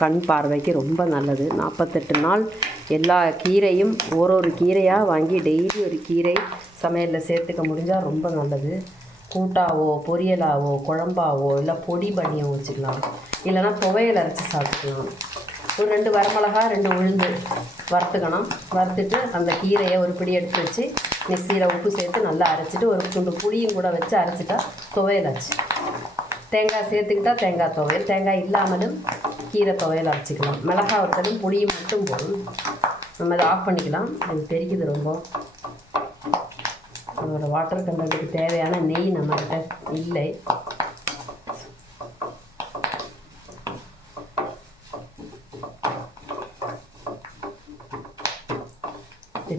கண் பார்வைக்கு ரொம்ப நல்லது. 48 நாள் எல்லா கீரையும் ஒரு கீரையாக வாங்கி டெய்லி ஒரு கீரை சமையலில் சேர்த்துக்க முடிஞ்சால் ரொம்ப நல்லது. கூட்டாவோ, பொரியலாவோ, குழம்பாவோ, இல்லை பொடி பண்ணியோ வச்சுக்கலாம். இல்லைனா துவையல் அரைச்சி சாப்பிட்டுக்கலாம். ஒரு 2 வரமிளகா, 2 உளுந்து வறுத்துக்கணும். வறுத்துட்டு அந்த கீரையை ஒரு பிடி எடுத்து வச்சு மிக்சியில் உப்பு சேர்த்து நல்லா அரைச்சிட்டு ஒரு துண்டு புளியும் கூட வச்சு அரைச்சிட்டா துவையல் ஆச்சு. தேங்காய் சேர்த்துக்கிட்டால் தேங்காய் துவையல், தேங்காய் இல்லாமலும் கீரை துவையல் அரைச்சிக்கலாம். மிளகாய் வறுத்தலும் புளியும் மட்டும் போதும். நம்ம அதை ஆஃப் பண்ணிக்கலாம். அது தெரிக்குது ரொம்ப. அதோட வாட்டர் கண்டென்ட்டுக்கு தேவையான நெய் நம்மகிட்ட இல்லை.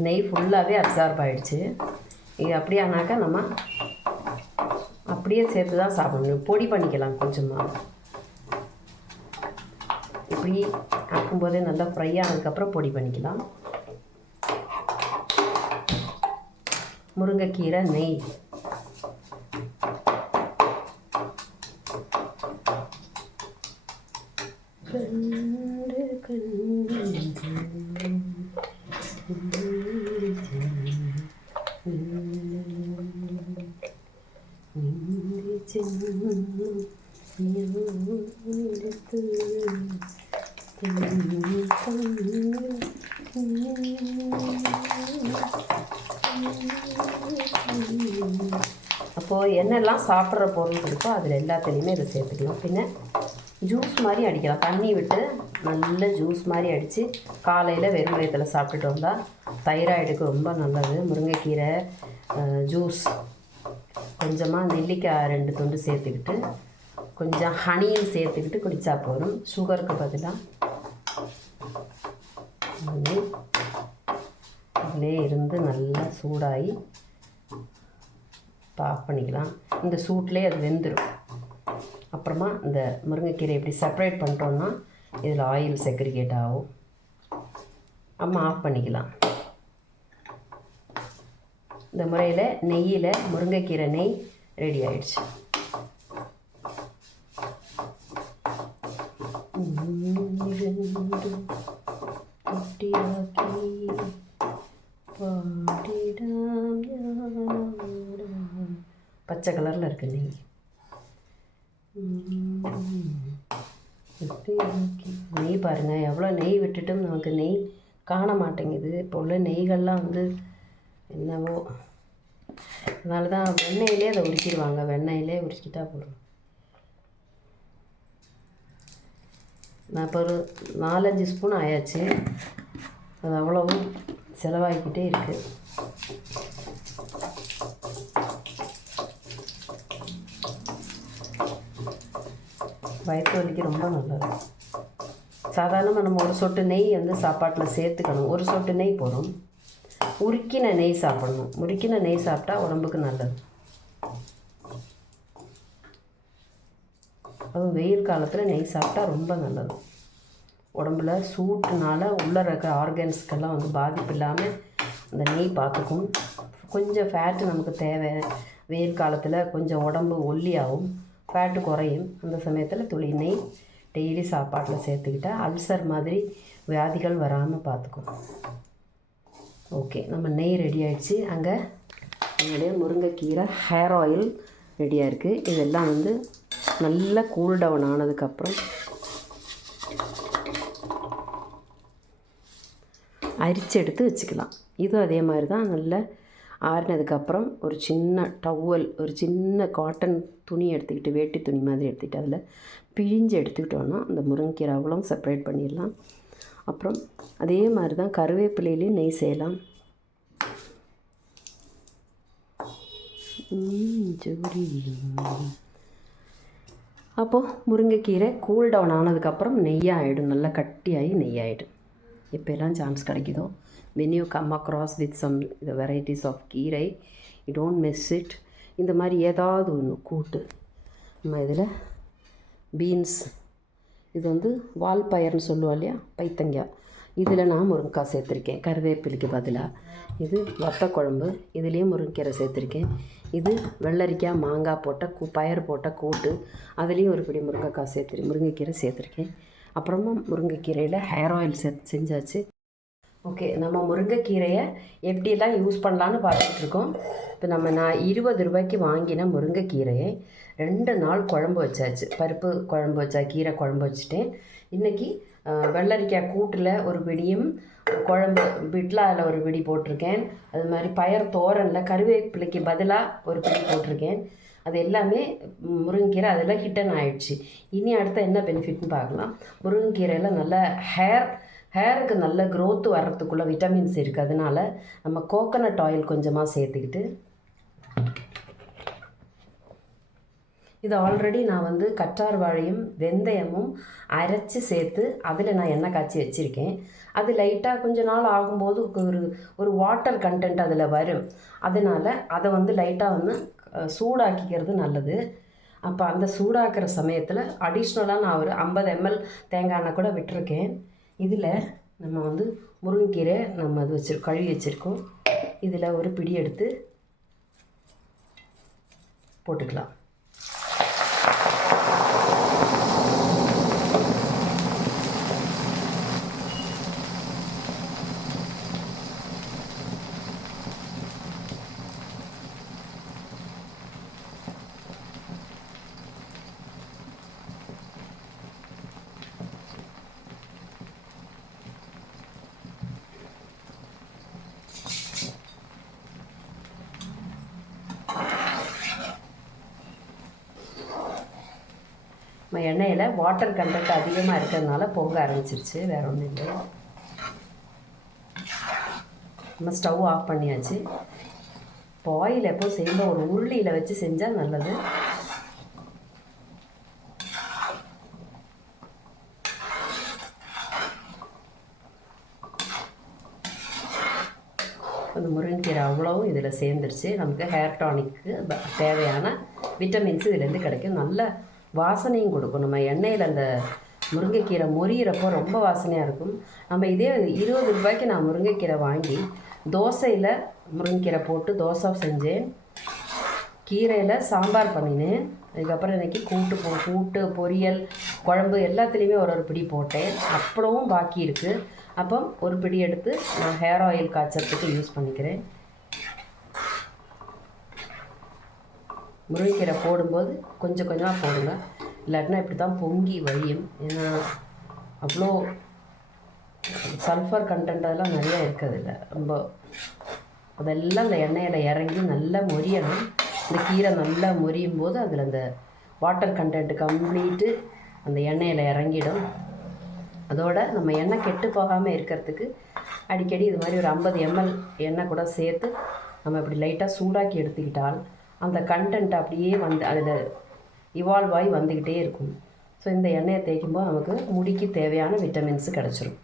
நெய் ஃபுல்லாகவே அப்சார்ப் ஆகிடுச்சு. இது அப்படியே ஆனாக்கா நம்ம அப்படியே சேர்த்து தான் சாப்பிடணும். பொடி பண்ணிக்கலாம் கொஞ்சமாக. இப்படி ஆக்கும்போதே நல்லா ஃப்ரை ஆனதுக்கப்புறம் பொடி பண்ணிக்கலாம். முருங்கைக்கீரை நெய். அப்போது என்னெல்லாம் சாப்பிட்ற பொருள் இருக்கோ அதில் எல்லாத்துலேயுமே இதை சேர்த்துக்கலாம். பின்ன ஜூஸ் மாதிரி அடிக்கலாம். தண்ணி விட்டு நல்ல ஜூஸ் மாதிரி அடித்து காலையில் வெறும் வயிற்றில் சாப்பிட்டுட்டு வந்தால் தைராய்டுக்கு ரொம்ப நல்லது. முருங்கைக்கீரை ஜூஸ் கொஞ்சமாக நெல்லிக்காய் 2 துண்டு சேர்த்துக்கிட்டு கொஞ்சம் ஹனியும் சேர்த்துக்கிட்டு குடித்தா போதும். சுகருக்கு பதிலாக அதிலே இருந்து நல்லா சூடாகி ஆஃப் பண்ணிக்கலாம். இந்த சூட்லேயே அது வெந்துடும். அப்புறமா இந்த முருங்கைக்கீரை இப்படி செப்பரேட் பண்ணிட்டோம்னா இதில் ஆயில் செக்ரிகேட் ஆகும். நம்ம ஆஃப் பண்ணிக்கலாம். இந்த முறையில் நெய்யில் முருங்கைக்கீரை நெய் ரெடி ஆயிடுச்சு. பச்சை கலரில் இருக்கு நெய். நெய் பாருங்கள், எவ்வளோ நெய் விட்டுட்டும் நமக்கு நெய் காண மாட்டேங்குது. இப்போ உள்ள நெய்கள்லாம் என்னவோ, அதனால தான் வெண்ணெயிலே அதை உருக்கிடுவாங்க. வெண்ணெயிலே உருக்கிட்டா போதும். நான் இப்போ ஒரு 4-5 ஸ்பூன் ஆயாச்சு. அது அவ்வளவும் செலவாகிக்கிட்டே இருக்குது. வயிற்று வலிக்கு ரொம்ப நல்லது. சாதாரணமாக நம்ம ஒரு சொட்டு நெய் வந்து சாப்பாட்டில் சேர்த்துக்கணும். ஒரு சொட்டு நெய் போதும். உருக்கின நெய் சாப்பிடணும். உருக்கின நெய் சாப்பிட்டா உடம்புக்கு நல்லது. அதுவும் வெயில் காலத்தில் நெய் சாப்பிட்டா ரொம்ப நல்லது. உடம்புல சூட்டுனால உள்ளே இருக்கிற ஆர்கன்ஸ்க்கெல்லாம் வந்து பாதிப்பு இல்லாமல் அந்த நெய் பார்த்துக்கும். கொஞ்சம் ஃபேட்டு நமக்கு தேவை. வெயில் காலத்தில் கொஞ்சம் உடம்பு ஒல்லியாகும், ஃபேட்டு குறையும். அந்த சமயத்தில் துளி நெய் டெய்லி சாப்பாட்டில் சேர்த்துக்கிட்டால் அல்சர் மாதிரி வியாதிகள் வராமல் பார்த்துக்கும். ஓகே, நம்ம நெய் ரெடி ஆகிடுச்சு. அங்கே என்னுடைய முருங்கைக்கீரை ஹேர் ஆயில் ரெடியாக இருக்குது. இதெல்லாம் வந்து நல்லா கூல் டவுன் ஆனதுக்கப்புறம் அரிச்சு எடுத்து வச்சுக்கலாம். இதுவும் அதே மாதிரி தான். நல்லா ஆறினதுக்கப்புறம் ஒரு சின்ன டவல், ஒரு சின்ன காட்டன் துணி எடுத்துக்கிட்டு, வேட்டி துணி மாதிரி எடுத்துக்கிட்டு அதில் பிழிஞ்சு எடுத்துக்கிட்டோன்னா அந்த முருங்கைக்கீரை அவ்வளோ செப்பரேட் பண்ணிடலாம். அப்புறம் அதே மாதிரி தான் கருவேப்பிலையிலையும் நெய் செய்யலாம். ஜோடி அப்போது முருங்கைக்கீரை கூல் டவுன் ஆனதுக்கப்புறம் நெய்யாகிடும், நல்லா கட்டியாகி நெய்யாகிடும். இப்போ எல்லாம் சான்ஸ் கிடைக்குதோ, when you come across with some the varieties of கீரை, you don't miss it. இந்த மாதிரி ஏதாவது ஒன்று கூட்டு. நம்ம இதில் பீன்ஸ், இது வந்து வால்பயர்னு சொல்லுவோம் இல்லையா, பைத்தங்காய், இதில் நான் முருங்கைக்காய் சேர்த்துருக்கேன் கருவேப்பிலைக்கு பதிலாக. இது வத்த குழம்பு, இதுலேயும் முருங்கைக்கீரை சேர்த்துருக்கேன். இது வெள்ளரிக்காய் மாங்காய் போட்ட பயறு போட்ட கூட்டு, அதுலேயும் ஒரு பிடி முருங்கைக்கீரை சேர்த்துருக்கேன். அப்புறமா முருங்கைக்கீரையில் ஹேர் ஆயில் செஞ்சாச்சு. ஓகே, நம்ம முருங்கைக்கீரையை எப்படியெல்லாம் யூஸ் பண்ணலான்னு பார்த்துட்ருக்கோம். இப்போ நான் 20 ரூபாய்க்கு வாங்கின முருங்கைக்கீரையை 2 நாள் குழம்பு வச்சாச்சு. பருப்பு குழம்பு வச்சா, கீரை குழம்பு வச்சுட்டேன். இன்றைக்கி வெள்ளரிக்காய் கூட்டில் ஒரு பிடியும், குழம்பு பிட்லாவில் ஒரு பிடி போட்டிருக்கேன். அது மாதிரி பயர் தோரனில் கருவேப்பிலைக்கு பதிலாக ஒரு பிடி போட்டிருக்கேன். அது எல்லாமே முருங்கைக்கீரை அதில் ஹிட்டன் ஆகிடுச்சு. இனி அடுத்த என்ன பெனிஃபிட்னு பார்க்கலாம். முருங்கைக்கீரையில் நல்ல ஹேருக்கு நல்ல க்ரோத்து வர்றதுக்குள்ள விட்டமின்ஸ் இருக்குது. அதனால் நம்ம கோகனட் ஆயில் கொஞ்சமாக சேர்த்துக்கிட்டு, இது ஆல்ரெடி நான் வந்து கற்றார் வாழையும் வெந்தயமும் அரைச்சி சேர்த்து அதில் நான் எண்ணெய் காய்ச்சி வச்சுருக்கேன். அது லைட்டாக கொஞ்ச நாள் ஆகும்போது ஒரு வாட்டர் கண்டென்ட் அதில் வரும். அதனால் அதை வந்து லைட்டாக வந்து சூடாக்கிக்கிறது நல்லது. அப்போ அந்த சூடாக்குற சமயத்தில் அடிஷ்னலாக நான் ஒரு 50 ml தேங்காய் எண்ணெய் கூட விட்டுருக்கேன். இதில் நம்ம வந்து முருங்கைக்கீரை நம்ம அது கழுவி வச்சுருக்கோம். இதில் ஒரு பிடி எடுத்து போட்டுக்கலாம். நம்ம எண்ணெயில் வாட்டர் கண்டென்ட் அதிகமாக இருக்கிறதுனால பொங்க ஆரம்பிச்சிருச்சு, வேறு ஒன்றும் இல்லை. நம்ம ஸ்டவ் ஆஃப் பண்ணியாச்சு. இப்போ ஆயில் எப்போ செய்யும்போது ஒரு உருளியில் வச்சு செஞ்சால் நல்லது. அந்த முருங்கைக்கீரை அவ்வளவும் இதில் சேர்ந்துருச்சு. நமக்கு ஹேர் டானிக்கு தேவையான விட்டமின்ஸ் இதுலேருந்து கிடைக்கும். நல்ல வாசனையும் கொடுக்கும். நம்ம எண்ணெயில் அந்த முருங்கைக்கீரை மொரியிறப்போ ரொம்ப வாசனையாக இருக்கும். நம்ம இதே 20 ரூபாய்க்கு நான் முருங்கைக்கீரை வாங்கி தோசையில் முருங்கைக்கீரை போட்டு தோசை செஞ்சேன். கீரையில் சாம்பார் பண்ணினேன். அதுக்கப்புறம் இன்றைக்கி கூட்டு பொரியல் குழம்பு எல்லாத்துலேயுமே ஒரு பிடி போட்டேன். அப்பளமும் பாக்கி இருக்குது. அப்போ ஒரு பிடி எடுத்து நான் ஹேர் ஆயில் காய்ச்சறதுக்கு யூஸ் பண்ணிக்கிறேன். முருங்கைக்கீரை போடும்போது கொஞ்சம் கொஞ்சமாக போடுங்க, இல்லாட்டினா இப்படி தான் பொங்கி வழியும். ஏன்னா அவ்வளோ சல்ஃபர் கண்டென்ட் அதெல்லாம் நிறையா இருக்கிறதில்ல. ரொம்ப அதெல்லாம் அந்த எண்ணெயில் இறங்கி நல்லா மொரியணும். இந்த கீரை நல்லா மொரியும் போது அதில் அந்த வாட்டர் கண்டென்ட் கம்ப்ளீட்டு அந்த எண்ணெயில் இறங்கிடும். அதோட நம்ம எண்ணெய் கெட்டு போகாமல் இருக்கிறதுக்கு அடிக்கடி இது மாதிரி ஒரு 50 ml எண்ணெய் கூட சேர்த்து நம்ம இப்படி லைட்டாக சூடாக்கி எடுத்துக்கிட்டால் அந்த கண்டென்ட் அப்படியே வந்து அதில் இவால்வ் ஆகி வந்துக்கிட்டே இருக்கும். ஸோ இந்த எண்ணெயை தேய்க்கும்போது நமக்கு முடிக்கு தேவையான விட்டமின்ஸு கிடச்சிரும்.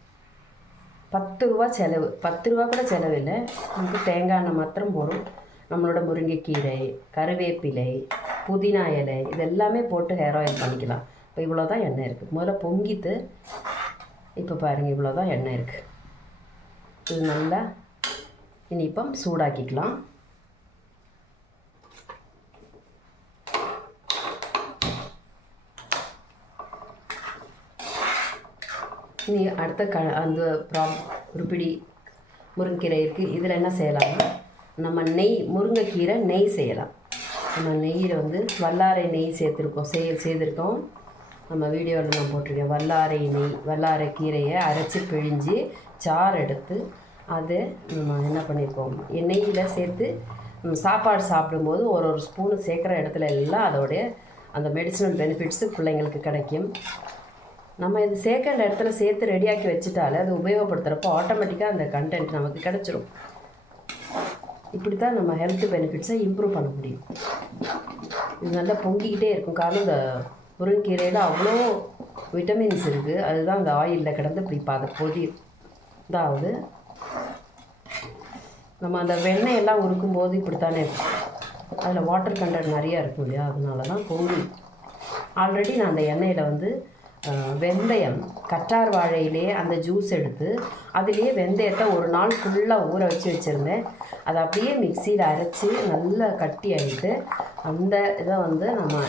10 ரூபா செலவு, 10 ரூபா கூட செலவில்லை. நமக்கு தேங்காய் எண்ணெய் மாத்திரம் போடும். நம்மளோட முருங்கைக்கீரை, கருவேப்பிலை, புதினா இலை இதெல்லாமே போட்டு ஹேர் ஆயில் பண்ணிக்கலாம். இப்போ இவ்வளோ தான் எண்ணெய் இருக்குது. முதல்ல பொங்கிட்டு இப்போ பாருங்கள் இவ்வளோ தான் எண்ணெய் இருக்குது. இது நல்லா இனி இப்போ சூடாக்கிக்கலாம். இனி அடுத்த அந்த ஒரு பிடி முருங்கைக்கீரை இருக்குது. இதில் என்ன செய்யலாம்னா நம்ம முருங்கைக்கீரை நெய் செய்யலாம். நம்ம நெய்யில் வந்து வல்லாரை நெய் செய்திருக்கோம். நம்ம வீடியோவில் நான் போட்டிருக்கேன். வல்லாரை கீரையை அரைச்சி பிழிஞ்சு சாறு எடுத்து அதை நம்ம என்ன பண்ணியிருக்கோம், நெய்யில் சேர்த்து சாப்பாடு சாப்பிடும்போது ஒரு ஸ்பூனு சேர்க்குற இடத்துல எல்லாம் அதோடைய அந்த மெடிசினல் பெனிஃபிட்ஸு பிள்ளைங்களுக்கு கிடைக்கும். நம்ம இது சேர்க்கிற இடத்துல சேர்த்து ரெடியாக்கி வச்சுட்டாலே அது உபயோகப்படுத்துகிறப்போ ஆட்டோமேட்டிக்காக அந்த கண்டென்ட் நமக்கு கிடச்சிரும். இப்படி தான் நம்ம ஹெல்த் பெனிஃபிட்ஸை இம்ப்ரூவ் பண்ண முடியும். இது நல்லா பொங்கிக்கிட்டே இருக்கும். காரணம் இந்த முருங்கைக்கீரையில் அவ்வளோ விட்டமின்ஸ் இருக்குது. அதுதான் அந்த ஆயிலில் கிடந்து இப்படி பொதி இதாவது நம்ம அந்த வெண்ணெயெல்லாம் உருக்கும்போது இப்படித்தானே இருக்கும். அதில் வாட்டர் கண்டென்ட் நிறையா இருக்கும் இல்லையா, அதனால தான் பொங்கி. ஆல்ரெடி நான் அந்த எண்ணெயில் வந்து வெந்தயம், கற்றார் வாழையிலே அந்த ஜூஸ் எடுத்து அதுலேயே வெந்தயத்தை ஒரு நாள் ஃபுல்லாக ஊற வச்சுருந்தேன். அதை அப்படியே மிக்சியில் அரைச்சி நல்லா கட்டி ஆகிட்டு அந்த இதை வந்து நம்ம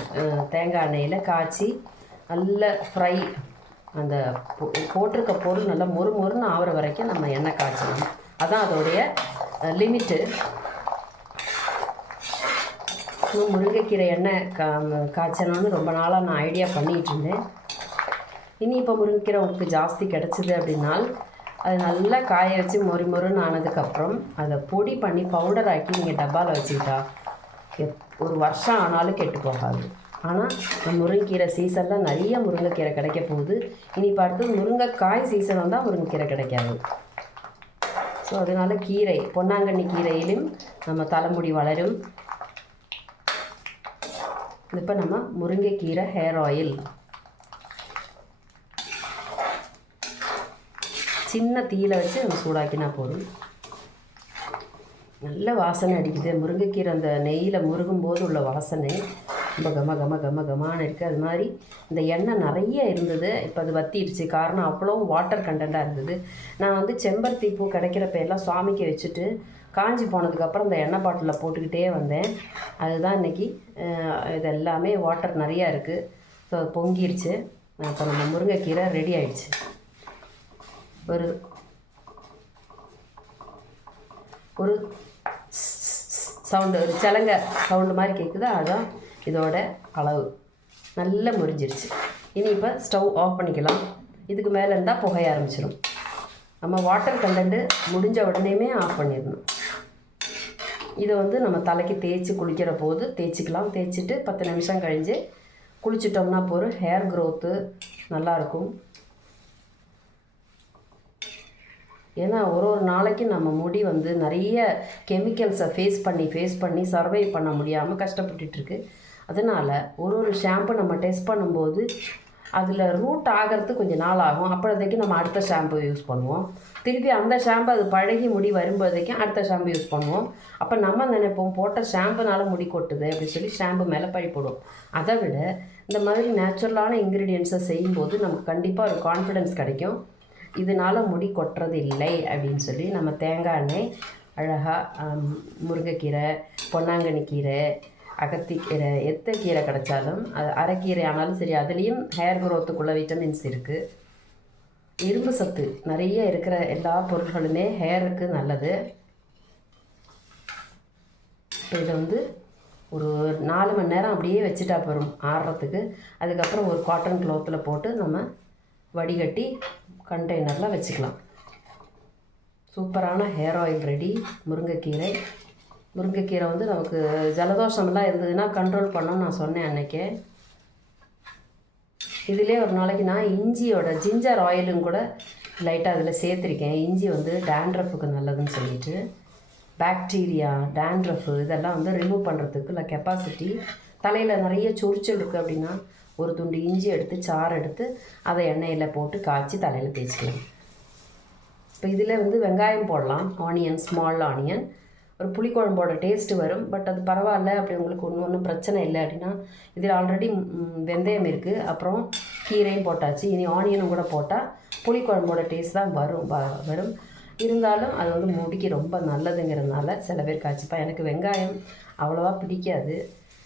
தேங்காய் எண்ணெயில் காய்ச்சி நல்ல ஃப்ரை அந்த போட்டிருக்க பொருள் நல்லா மொறுன்னு ஆகிற வரைக்கும் நம்ம எண்ணெய் காய்ச்சணும். அதான் அதோடைய லிமிட்டு. முருங்கைக்கீரை எண்ணெய் காய்ச்சணும்னு ரொம்ப நாளாக நான் ஐடியா பண்ணிகிட்டு இருந்தேன். இனி இப்போ முருங்கைக்கீரை உங்களுக்கு ஜாஸ்தி கிடச்சிது அப்படின்னால் அது நல்லா காய வச்சு மொறுன்னு ஆனதுக்கப்புறம் அதை பொடி பண்ணி பவுடர் ஆக்கி நீங்கள் டப்பாவில் வச்சுக்கிட்டா ஒரு வருஷம் ஆனாலும் கெட்டு போகாது. ஆனால் முருங்கைக்கீரை சீசனில் நிறைய முருங்கைக்கீரை கிடைக்க போகுது. இனி இப்போ அடுத்தது முருங்கைக்காய் சீசன் வந்தால் முருங்கைக்கீரை கிடைக்காது. ஸோ அதனால் பொன்னாங்கண்ணி கீரையிலும் நம்ம தலைமுடி வளரும். இப்போ நம்ம முருங்கைக்கீரை ஹேர் ஆயில் சின்ன தீயில வச்சு நம்ம சூடாக்கினா போதும். நல்ல வாசனை அடிக்குது. முருங்கைக்கீரை அந்த நெய்யில் முருகும் போது உள்ள வாசனை ரொம்ப கமான்னு இருக்குது. அது மாதிரி இந்த எண்ணெய் நிறைய இருந்தது. இப்போ அது வத்திடுச்சு. காரணம் அவ்வளோ வாட்டர் கண்டென்ட்டாக இருந்தது. நான் வந்து செம்பருத்தி பூ கிடைக்கிறப்ப எல்லாம் சுவாமிக்கு வச்சுட்டு காஞ்சி போனதுக்கப்புறம் இந்த எண்ணெய் பாட்டிலில் போட்டுக்கிட்டே வந்தேன். அதுதான் இன்றைக்கி இது எல்லாமே வாட்டர் நிறையா இருக்குது. ஸோ பொங்கிருச்சு. இப்போ நம்ம முருங்கைக்கீரை ரெடி ஆயிடுச்சு. ஒரு சவுண்டு, ஒரு சலங்க சவுண்டு மாதிரி கேட்குது. அதுதான் இதோட அளவு. நல்லா முறிஞ்சிருச்சு. இனி இப்போ ஸ்டவ் ஆஃப் பண்ணிக்கலாம். இதுக்கு மேலே இருந்தால் புகைய ஆரம்பிச்சிடும். நம்ம வாட்டர் கண்டென்ட்டு முடிஞ்ச உடனேயுமே ஆஃப் பண்ணிடணும். இதை வந்து நம்ம தலைக்கு தேய்ச்சி குளிக்கிற போது தேய்ச்சிக்கலாம். தேய்ச்சிட்டு 10 நிமிஷம் கழிஞ்சு குளிச்சிட்டோம்னா போகிற ஹேர் க்ரோத்து நல்லாயிருக்கும். ஏன்னா ஒரு நாளைக்கு நம்ம முடி வந்து நிறைய கெமிக்கல்ஸை ஃபேஸ் பண்ணி சர்வை பண்ண முடியாமல் கஷ்டப்பட்டுருக்கு. அதனால் ஒரு ஷாம்பு நம்ம டெஸ்ட் பண்ணும்போது அதில் ரூட் ஆகிறது கொஞ்சம் நாள் ஆகும். அப்போதைக்கு நம்ம அடுத்த ஷாம்பு யூஸ் பண்ணுவோம். திருப்பி அந்த ஷாம்பு அது பழகி முடி வரும்போதைக்கும் அடுத்த ஷாம்பு யூஸ் பண்ணுவோம். அப்போ நம்ம நினைப்போம் போட்ட ஷாம்புனால முடி கொட்டுது அப்படின்னு சொல்லி ஷாம்பு மேலே பழி போடுவோம். அதை விட இந்த மாதிரி நேச்சுரலான இன்க்ரீடியன்ஸை செய்யும்போது நமக்கு கண்டிப்பாக ஒரு கான்ஃபிடென்ஸ் கிடைக்கும். இதனால் முடி கொட்டுறது இல்லை அப்படின்னு சொல்லி நம்ம தேங்காய் எண்ணெய் அழகாக முருங்கைக்கீரை, பொன்னாங்கண்ணி கீரை, அகத்திக்கீரை, எத்த கீரை கிடைச்சாலும் அது அரைக்கீரை ஆனாலும் சரி, அதுலேயும் ஹேர் க்ரோத்துக்குள்ள விட்டமின்ஸ் இருக்குது. இரும்பு சத்து நிறைய இருக்கிற எல்லா பொருட்களுமே ஹேருக்கு நல்லது. இதை வந்து ஒரு 4 மணி நேரம் அப்படியே வச்சுட்டா போகிறோம் ஆறுறதுக்கு. அதுக்கப்புறம் ஒரு காட்டன் க்ளாத்தில் போட்டு நம்ம வடிகட்டி கண்டெய்னரில் வச்சுக்கலாம். சூப்பரான ஹேர் ஆயில் ரெடி. முருங்கைக்கீரை வந்து நமக்கு ஜலதோஷமெல்லாம் இருந்ததுன்னா கண்ட்ரோல் பண்ணோன்னு நான் சொன்னேன் அன்றைக்கே. இதிலே ஒரு நாளைக்கு நான் ஜிஞ்சர் ஆயிலும் கூட லைட்டாக அதில் சேர்த்துருக்கேன். இஞ்சி வந்து டேண்ட்ரஃபுக்கு நல்லதுன்னு சொல்லிட்டு பாக்டீரியா, டேண்ட்ரஃபு இதெல்லாம் வந்து ரிமூவ் பண்ணுறதுக்கு இல்லை கெப்பாசிட்டி. தலையில் நிறைய சொரிச்சல் இருக்குது அப்படின்னா ஒரு துண்டு இஞ்சி எடுத்து சாறு எடுத்து அதை எண்ணெயில் போட்டு காய்ச்சி தலையில் தேய்ச்சிக்கலாம். இப்போ இதில் வந்து வெங்காயம் போடலாம், ஆனியன், ஸ்மால் ஆனியன். ஒரு புளிக்குழம்போட டேஸ்ட்டு வரும். பட் அது பரவாயில்ல, அப்படி உங்களுக்கு ஒன்றும் பிரச்சனை இல்லை அப்படின்னா இதில் ஆல்ரெடி வெந்தயம் இருக்குது, அப்புறம் கீரையும் போட்டாச்சு, இனி ஆனியனும் கூட போட்டால் புளிக்குழம்போட டேஸ்ட் தான் வரும். இருந்தாலும் அது வந்து முடிக்கு ரொம்ப நல்லதுங்கிறதுனால சில பேர் காய்ச்சிப்பா. எனக்கு வெங்காயம் அவ்வளோவா பிடிக்காது.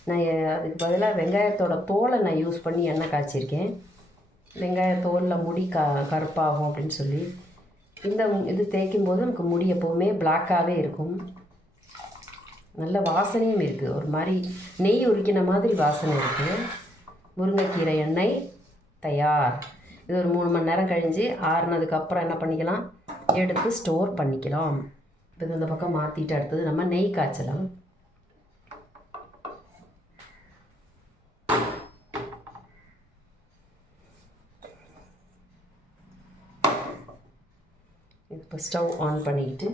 நான் அதுக்கு பதிலாக வெங்காயத்தோட தோலை நான் யூஸ் பண்ணி எண்ணெய் காய்ச்சிருக்கேன். வெங்காய தோலில் முடி கருப்பாகும் அப்படின்னு சொல்லி. இந்த இது தேய்க்கும் போது நமக்கு முடி எப்போவுமே பிளாக்காகவே இருக்கும். நல்ல வாசனையும் இருக்குது, ஒரு மாதிரி நெய் உரிக்கின மாதிரி வாசனை இருக்குது. முருங்கைக்கீரை எண்ணெய் தயார். இது ஒரு 3 மணி நேரம் கழிஞ்சு ஆறுனதுக்கப்புறம் என்ன பண்ணிக்கலாம், எடுத்து ஸ்டோர் பண்ணிக்கலாம். இப்போ இந்த பக்கம் மாற்றிட்டு அடுத்தது நம்ம நெய் காய்ச்சலாம். இப்போ ஸ்டவ் ஆன் பண்ணிக்கிட்டு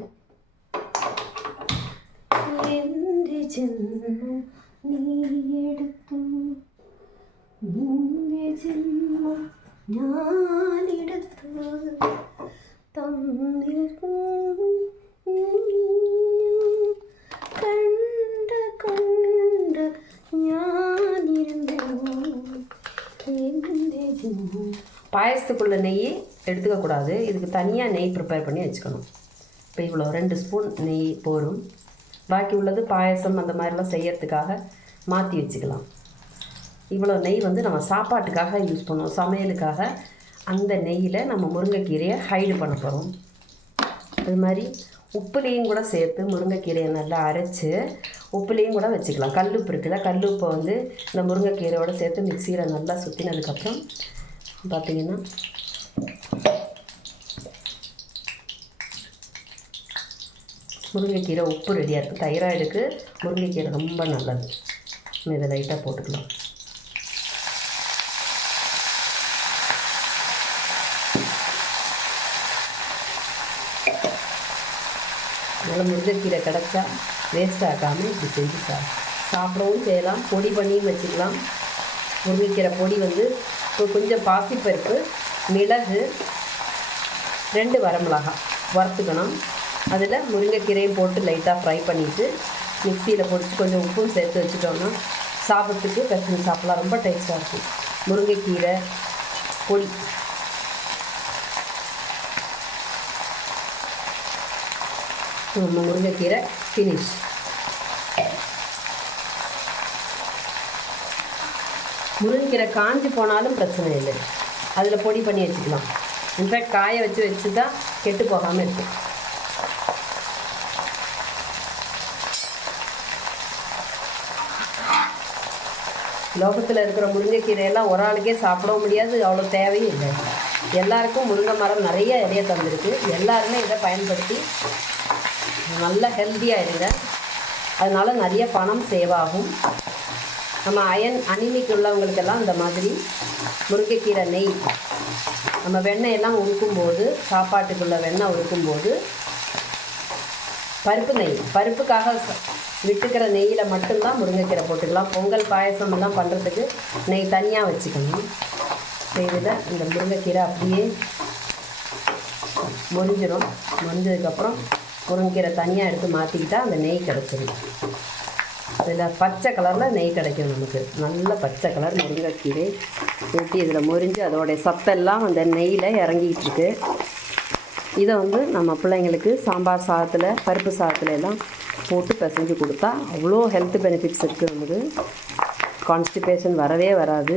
ஜென்மம் நீ எடுத்து ஜென்மம் நான் எடுத்து தம்மில் கண்ட கண்ட ஞான் இருந்தேன். பாயசத்துக்குள்ள நெய் எடுத்துக்கக்கூடாது, இதுக்கு தனியாக நெய் ப்ரிப்பேர் பண்ணி வச்சுக்கணும். இப்போ இவ்வளோ 2 ஸ்பூன் நெய் போரும். பாக்கி உள்ளது பாயசம் அந்த மாதிரிலாம் செய்யறதுக்காக மாற்றி வச்சுக்கலாம். இவ்வளோ நெய் வந்து நம்ம சாப்பாட்டுக்காக யூஸ் பண்ணுவோம், சமையலுக்காக. அந்த நெய்யில் நம்ம முருங்கைக்கீரையை ஹைடு பண்ண போகிறோம். அது மாதிரி உப்புலேயும் கூட சேர்த்து முருங்கைக்கீரையை நல்லா அரைச்சி உப்புலேயும் கூட வச்சுக்கலாம். கல்லுப்பு இருக்குல்ல, கல்லுப்பை வந்து இந்த முருங்கைக்கீரையோடு சேர்த்து மிக்சியில் நல்லா சுற்றினதுக்கப்புறம் பார்த்திங்கன்னா முருங்கைக்கீரை உப்பு ரெடியாக இருக்குது. தைராய்டுக்கு முருங்கைக்கீரை ரொம்ப நல்லது. இதை லைட்டாக போட்டுக்கலாம். அதனால் முருங்கைக்கீரை கிடச்சா வேஸ்ட் ஆகாமல் இப்படி செஞ்சு சாப்பிடவும் செய்யலாம், பொடி பண்ணியும் வச்சுக்கலாம். முருங்கைக்கீரை பொடி வந்து கொஞ்சம் பாசிப்பருப்பு, மிளகு, 2 வரமிளகாய் வறுத்துக்கணும். அதில் முருங்கைக்கீரையும் போட்டு லைட்டாக ஃப்ரை பண்ணிவிட்டு மிக்சியில் பொடிச்சு கொஞ்சம் உப்பும் சேர்த்து வச்சுட்டோம்னா சாப்பிட்றதுக்கு பெசஞ்சு சாப்பிட்லாம், ரொம்ப டேஸ்ட்டாக இருக்கும். முருங்கைக்கீரை பொடி முருங்கைக்கீரை ஃபினிஷ். முருங்கைக்கீரை காஞ்சி போனாலும் பிரச்சனை இல்லை, அதில் பொடி பண்ணி வச்சுக்கலாம். இன்ஃபேக்ட் காய வச்சு தான் கெட்டு போகாமல் இருக்கும். லோகத்தில் இருக்கிற முருங்கைக்கீரையெல்லாம் ஒரு ஆளுக்கே சாப்பிடவும் முடியாது, அவ்வளோ தேவையும் இல்லை. எல்லாருக்கும் முருங்கை மரம் நிறைய இலைய தந்திருக்கு. எல்லாருமே இதை பயன்படுத்தி நல்ல ஹெல்த்தியாக இருங்க. அதனால் நிறைய பணம் சேவ் ஆகும். நம்ம அனிமிக் உள்ளவங்களுக்கெல்லாம் இந்த மாதிரி முருங்கைக்கீரை நெய், நம்ம வெண்ணெயெல்லாம் உருக்கும்போது, சாப்பாட்டுக்குள்ளே வெண்ணெய் உருக்கும்போது பருப்பு நெய், பருப்புக்காக விட்டுக்கிற நெய்யில் மட்டும்தான் முருங்கைக்கீரை போட்டுக்கலாம். பொங்கல் பாயசம் எல்லாம் பண்ணுறதுக்கு நெய் தனியாக வச்சுக்கணும். இதில் இந்த முருங்கைக்கீரை அப்படியே முறிஞ்சிடும். முறிஞ்சதுக்கப்புறம் முருங்கைக்கீரை தனியாக எடுத்து மாற்றிக்கிட்டால் அந்த நெய் கிடச்சிடும். இதில் பச்சை கலரில் நெய் கிடைக்கும் நமக்கு. நல்ல பச்சை கலர் முருங்கைக்கீரை ஊட்டி இதில் முறிஞ்சு அதோடைய சத்தெல்லாம் அந்த நெய்யில் இறங்கிக்கிட்டு இருக்கு. இதை வந்து நம்ம பிள்ளைங்களுக்கு சாம்பார் சாதத்தில், பருப்பு சாதத்தில் எல்லாம் போட்டு பிசைஞ்சு கொடுத்தா அவ்வளோ ஹெல்த் பெனிஃபிட்ஸ் இருக்குது. நமக்கு கான்ஸ்டிபேஷன் வரவே வராது.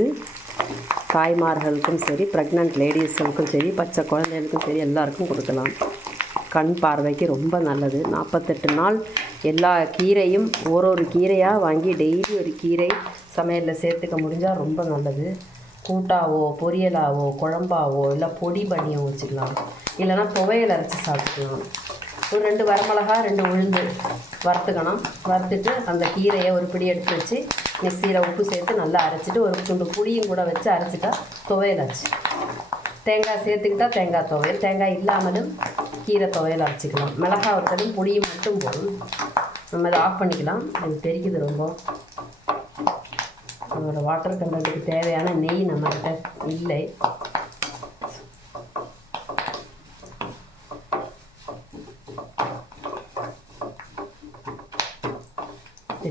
தாய்மார்களுக்கும் சரி, ப்ரெக்னென்ட் லேடிஸுக்கும் சரி, பச்சை குழந்தைகளுக்கும் சரி, எல்லாருக்கும் கொடுக்கலாம். கண் பார்வைக்கு ரொம்ப நல்லது. 48 நாள் எல்லா கீரையும் ஒரு கீரையாக வாங்கி டெய்லி ஒரு கீரை சமையலில் சேர்த்துக்க முடிஞ்சால் ரொம்ப நல்லது. கூட்டாவோ, பொரியலாவோ, குழம்பாவோ, இல்லை பொடி பண்ணியோ வச்சுக்கலாம். இல்லைனா துவையல் அரைச்சி சாப்பிட்டுக்கலாம். ஒரு 2 வரமிளகா, 2 உளுந்து வறுத்துக்கணும். வறுத்துட்டு அந்த கீரையை ஒரு பிடி எடுத்து வச்சு மிக்சியில் உப்பு சேர்த்து நல்லா அரைச்சிட்டு ஒரு துண்டு புளியும் கூட வச்சு அரைச்சிட்டா துவையல் ஆச்சு. தேங்காய் சேர்த்துக்கிட்டா தேங்காய் துவையல், தேங்காய் இல்லாமலும் கீரை துவையல் அரைச்சிக்கலாம். மிளகாய் வறுத்தலும் புளியும் மட்டும் போதும். நம்ம அதை ஆஃப் பண்ணிக்கலாம். அது தெரிக்குது ரொம்ப. நம்மளோட வாட்டர் கண்டென்ட்டுக்கு தேவையான நெய் நம்மக்கிட்ட இல்லை.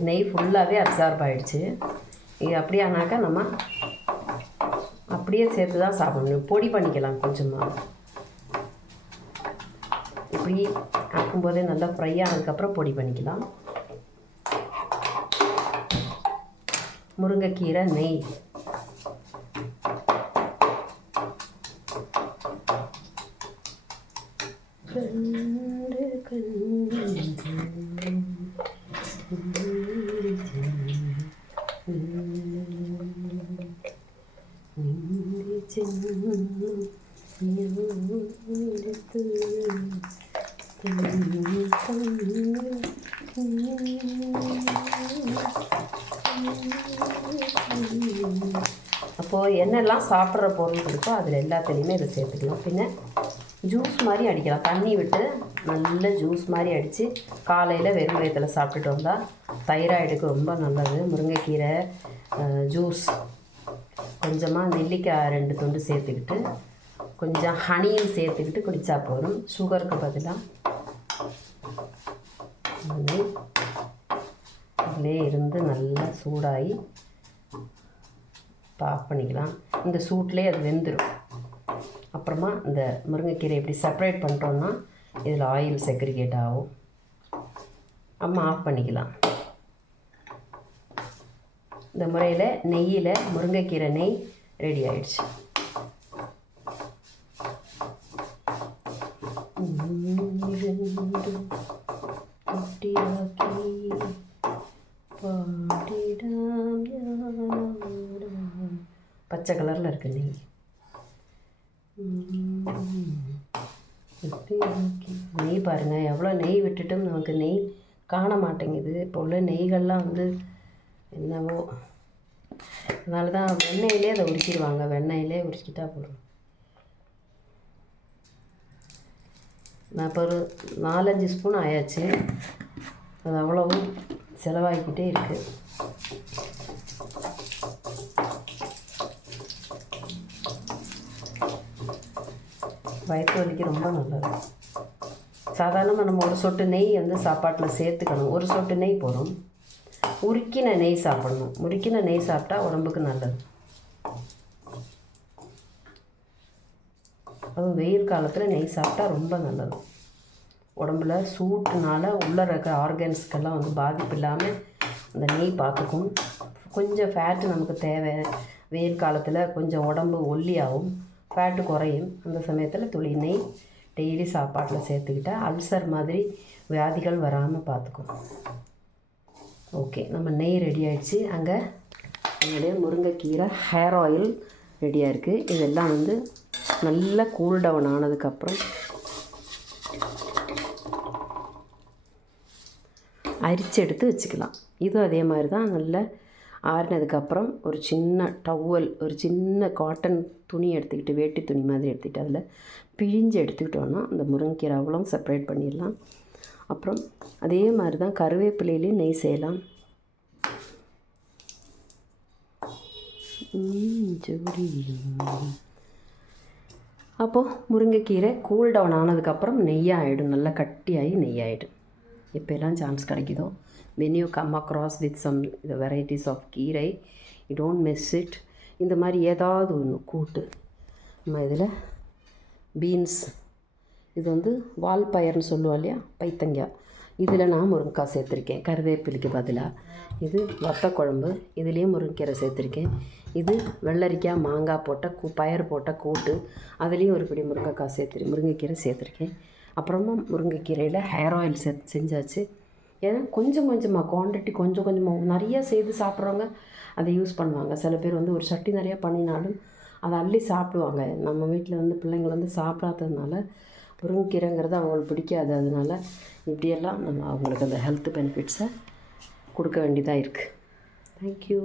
நெய் ஃபுல்லாகவே அப்சார்ப் ஆகிடுச்சு. இது அப்படியானாக்கா நம்ம அப்படியே சேர்த்து தான் சாப்பிடணும். பொடி பண்ணிக்கலாம் கொஞ்சமாக. இப்படி ஆக்கும்போதே நல்லா ஃப்ரை ஆனதுக்கப்புறம் பொடி பண்ணிக்கலாம். முருங்கைக்கீரை நெய் அப்போது என்னெல்லாம் சாப்பிட்ற பொருள் இருக்கோ அதில் எல்லாத்துலேயுமே இதை சேர்த்துக்கலாம். பின்ன ஜூஸ் மாதிரி அடிக்கலாம். தண்ணி விட்டு நல்ல ஜூஸ் மாதிரி அடித்து காலையில் வெறும் வயிற்றில் சாப்பிட்டுட்டு வந்தால் தைராய்டுக்கு ரொம்ப நல்லது. முருங்கைக்கீரை ஜூஸ் கொஞ்சமாக நெல்லிக்காய் 2 துண்டு சேர்த்துக்கிட்டு கொஞ்சம் ஹனியும் சேர்த்துக்கிட்டு குடித்தா போதும். சுகருக்கு பதிலாக அதிலே இருந்து நல்லா சூடாகி ஆஃப் பண்ணிக்கலாம். இந்த சூட்லேயே அது வெந்துடும். அப்புறமா இந்த முருங்கைக்கீரை எப்படி செப்பரேட் பண்ணிட்டோன்னா இதில் ஆயில் செக்ரிகேட் ஆகும். அம்மா ஆஃப் பண்ணிக்கலாம். இந்த முறையில் நெய்யில் முருங்கைக்கீரை நெய் ரெடி ஆயிடுச்சு. பச்சை கலரில் இருக்கு நெய். நெய் பாருங்கள், எவ்வளோ நெய் விட்டுட்டும் நமக்கு நெய் காண மாட்டேங்குது. இப்போ உள்ள நெய்கள்லாம் வந்து என்னவோ, அதனால தான் வெண்ணெயிலே அதை உரிக்கிடுவாங்க. வெண்ணெயிலே உரிக்கிட்டா போதும். நான் இப்போ ஒரு 4-5 ஸ்பூன் ஆயாச்சு. அது அவ்வளவும் செலவாகிக்கிட்டே இருக்குது. வயிற்று வலிக்கு ரொம்ப நல்லது. சாதாரணமாக நம்ம ஒரு சொட்டு நெய் வந்து சாப்பாட்டில் சேர்த்துக்கணும். ஒரு சொட்டு நெய் போதும். உருக்கின நெய் சாப்பிடணும். உருக்கின நெய் சாப்பிட்டா உடம்புக்கு நல்லது. அதுவும் வெயில் காலத்தில் நெய் சாப்பிட்டா ரொம்ப நல்லது. உடம்புல சூட்டுனால உள்ளே இருக்கிற ஆர்கன்ஸ்க்கெல்லாம் வந்து பாதிப்பு இல்லாமல் அந்த நெய் பார்த்துக்கும். கொஞ்சம் ஃபேட்டு நமக்கு தேவை. வெயில் காலத்தில் கொஞ்சம் உடம்பு ஒல்லியாகும், ஃபேட்டு குறையும். அந்த சமயத்தில் துளி நெய் டெய்லி சாப்பாட்டில் சேர்த்துக்கிட்டால் அல்சர் மாதிரி வியாதிகள் வராமல் பார்த்துக்கும். ஓகே, நம்ம நெய் ரெடி ஆகிடுச்சு. அங்கே என்னுடைய முருங்கைக்கீரை ஹேர் ஆயில் ரெடியாக இருக்குது. இதெல்லாம் வந்து நல்லா கூல் டவுன் ஆனதுக்கப்புறம் அரிச்சு எடுத்து வச்சுக்கலாம். இதுவும் அதே மாதிரி தான். நல்லா ஆறினதுக்கப்புறம் ஒரு சின்ன டவல், ஒரு சின்ன காட்டன் துணி எடுத்துக்கிட்டு, வேட்டி துணி மாதிரி எடுத்துக்கிட்டு அதில் பிழிஞ்சு எடுத்துக்கிட்டோன்னா அந்த முருங்கைக்கீரை அவ்வளோ செப்பரேட் பண்ணிடலாம். அப்புறம் அதே மாதிரி தான் கருவேப்பிலையிலையும் நெய் செய்யலாம். ஜோடி. அப்போது முருங்கைக்கீரை கூல் டவுன் ஆனதுக்கப்புறம் நெய்யாகிடும். நல்லா கட்டியாகி நெய்யாகிடும். இப்போ எல்லாம் சான்ஸ் கிடைக்குதோ, when you come across with some the varieties of கீரை, you don't miss it. இந்த மாதிரி ஏதாவது ஒன்று கூட்டு. நம்ம இதில் பீன்ஸ், இது வந்து வால்பயர்னு சொல்லுவோம் இல்லையா, பைத்தங்காய், இதில் நான் முருங்கைக்காய் சேர்த்துருக்கேன் கருவேப்பிலைக்கு பதிலாக. இது வத்த குழம்பு, இதுலேயும் முருங்கைக்கீரை சேர்த்துருக்கேன். இது வெள்ளரிக்காய் மாங்காய் போட்ட பயறு போட்ட கூட்டு, அதுலேயும் ஒரு பிடி முருங்கைக்கீரை சேர்த்துருக்கேன். அப்புறமா முருங்கைக்கீரையில் ஹேர் ஆயில் செஞ்சாச்சு. ஏன்னா கொஞ்சம் கொஞ்சமாக குவான்டிட்டி கொஞ்சம் கொஞ்சமாக நிறையா செய்து சாப்பிட்றவங்க அதை யூஸ் பண்ணுவாங்க. சில பேர் வந்து ஒரு சட்டி நிறையா பண்ணினாலும் அதை அள்ளி சாப்பிடுவாங்க. நம்ம வீட்டில் வந்து பிள்ளைங்கள் வந்து சாப்பிடாததுனால முருங்கைக்கீரைங்கிறது அவங்களுக்கு பிடிக்காது. அதனால இப்படியெல்லாம் நம்ம அவங்களுக்கு அந்த ஹெல்த் பெனிஃபிட்ஸை கொடுக்க வேண்டியதாக இருக்குது. தேங்க்யூ.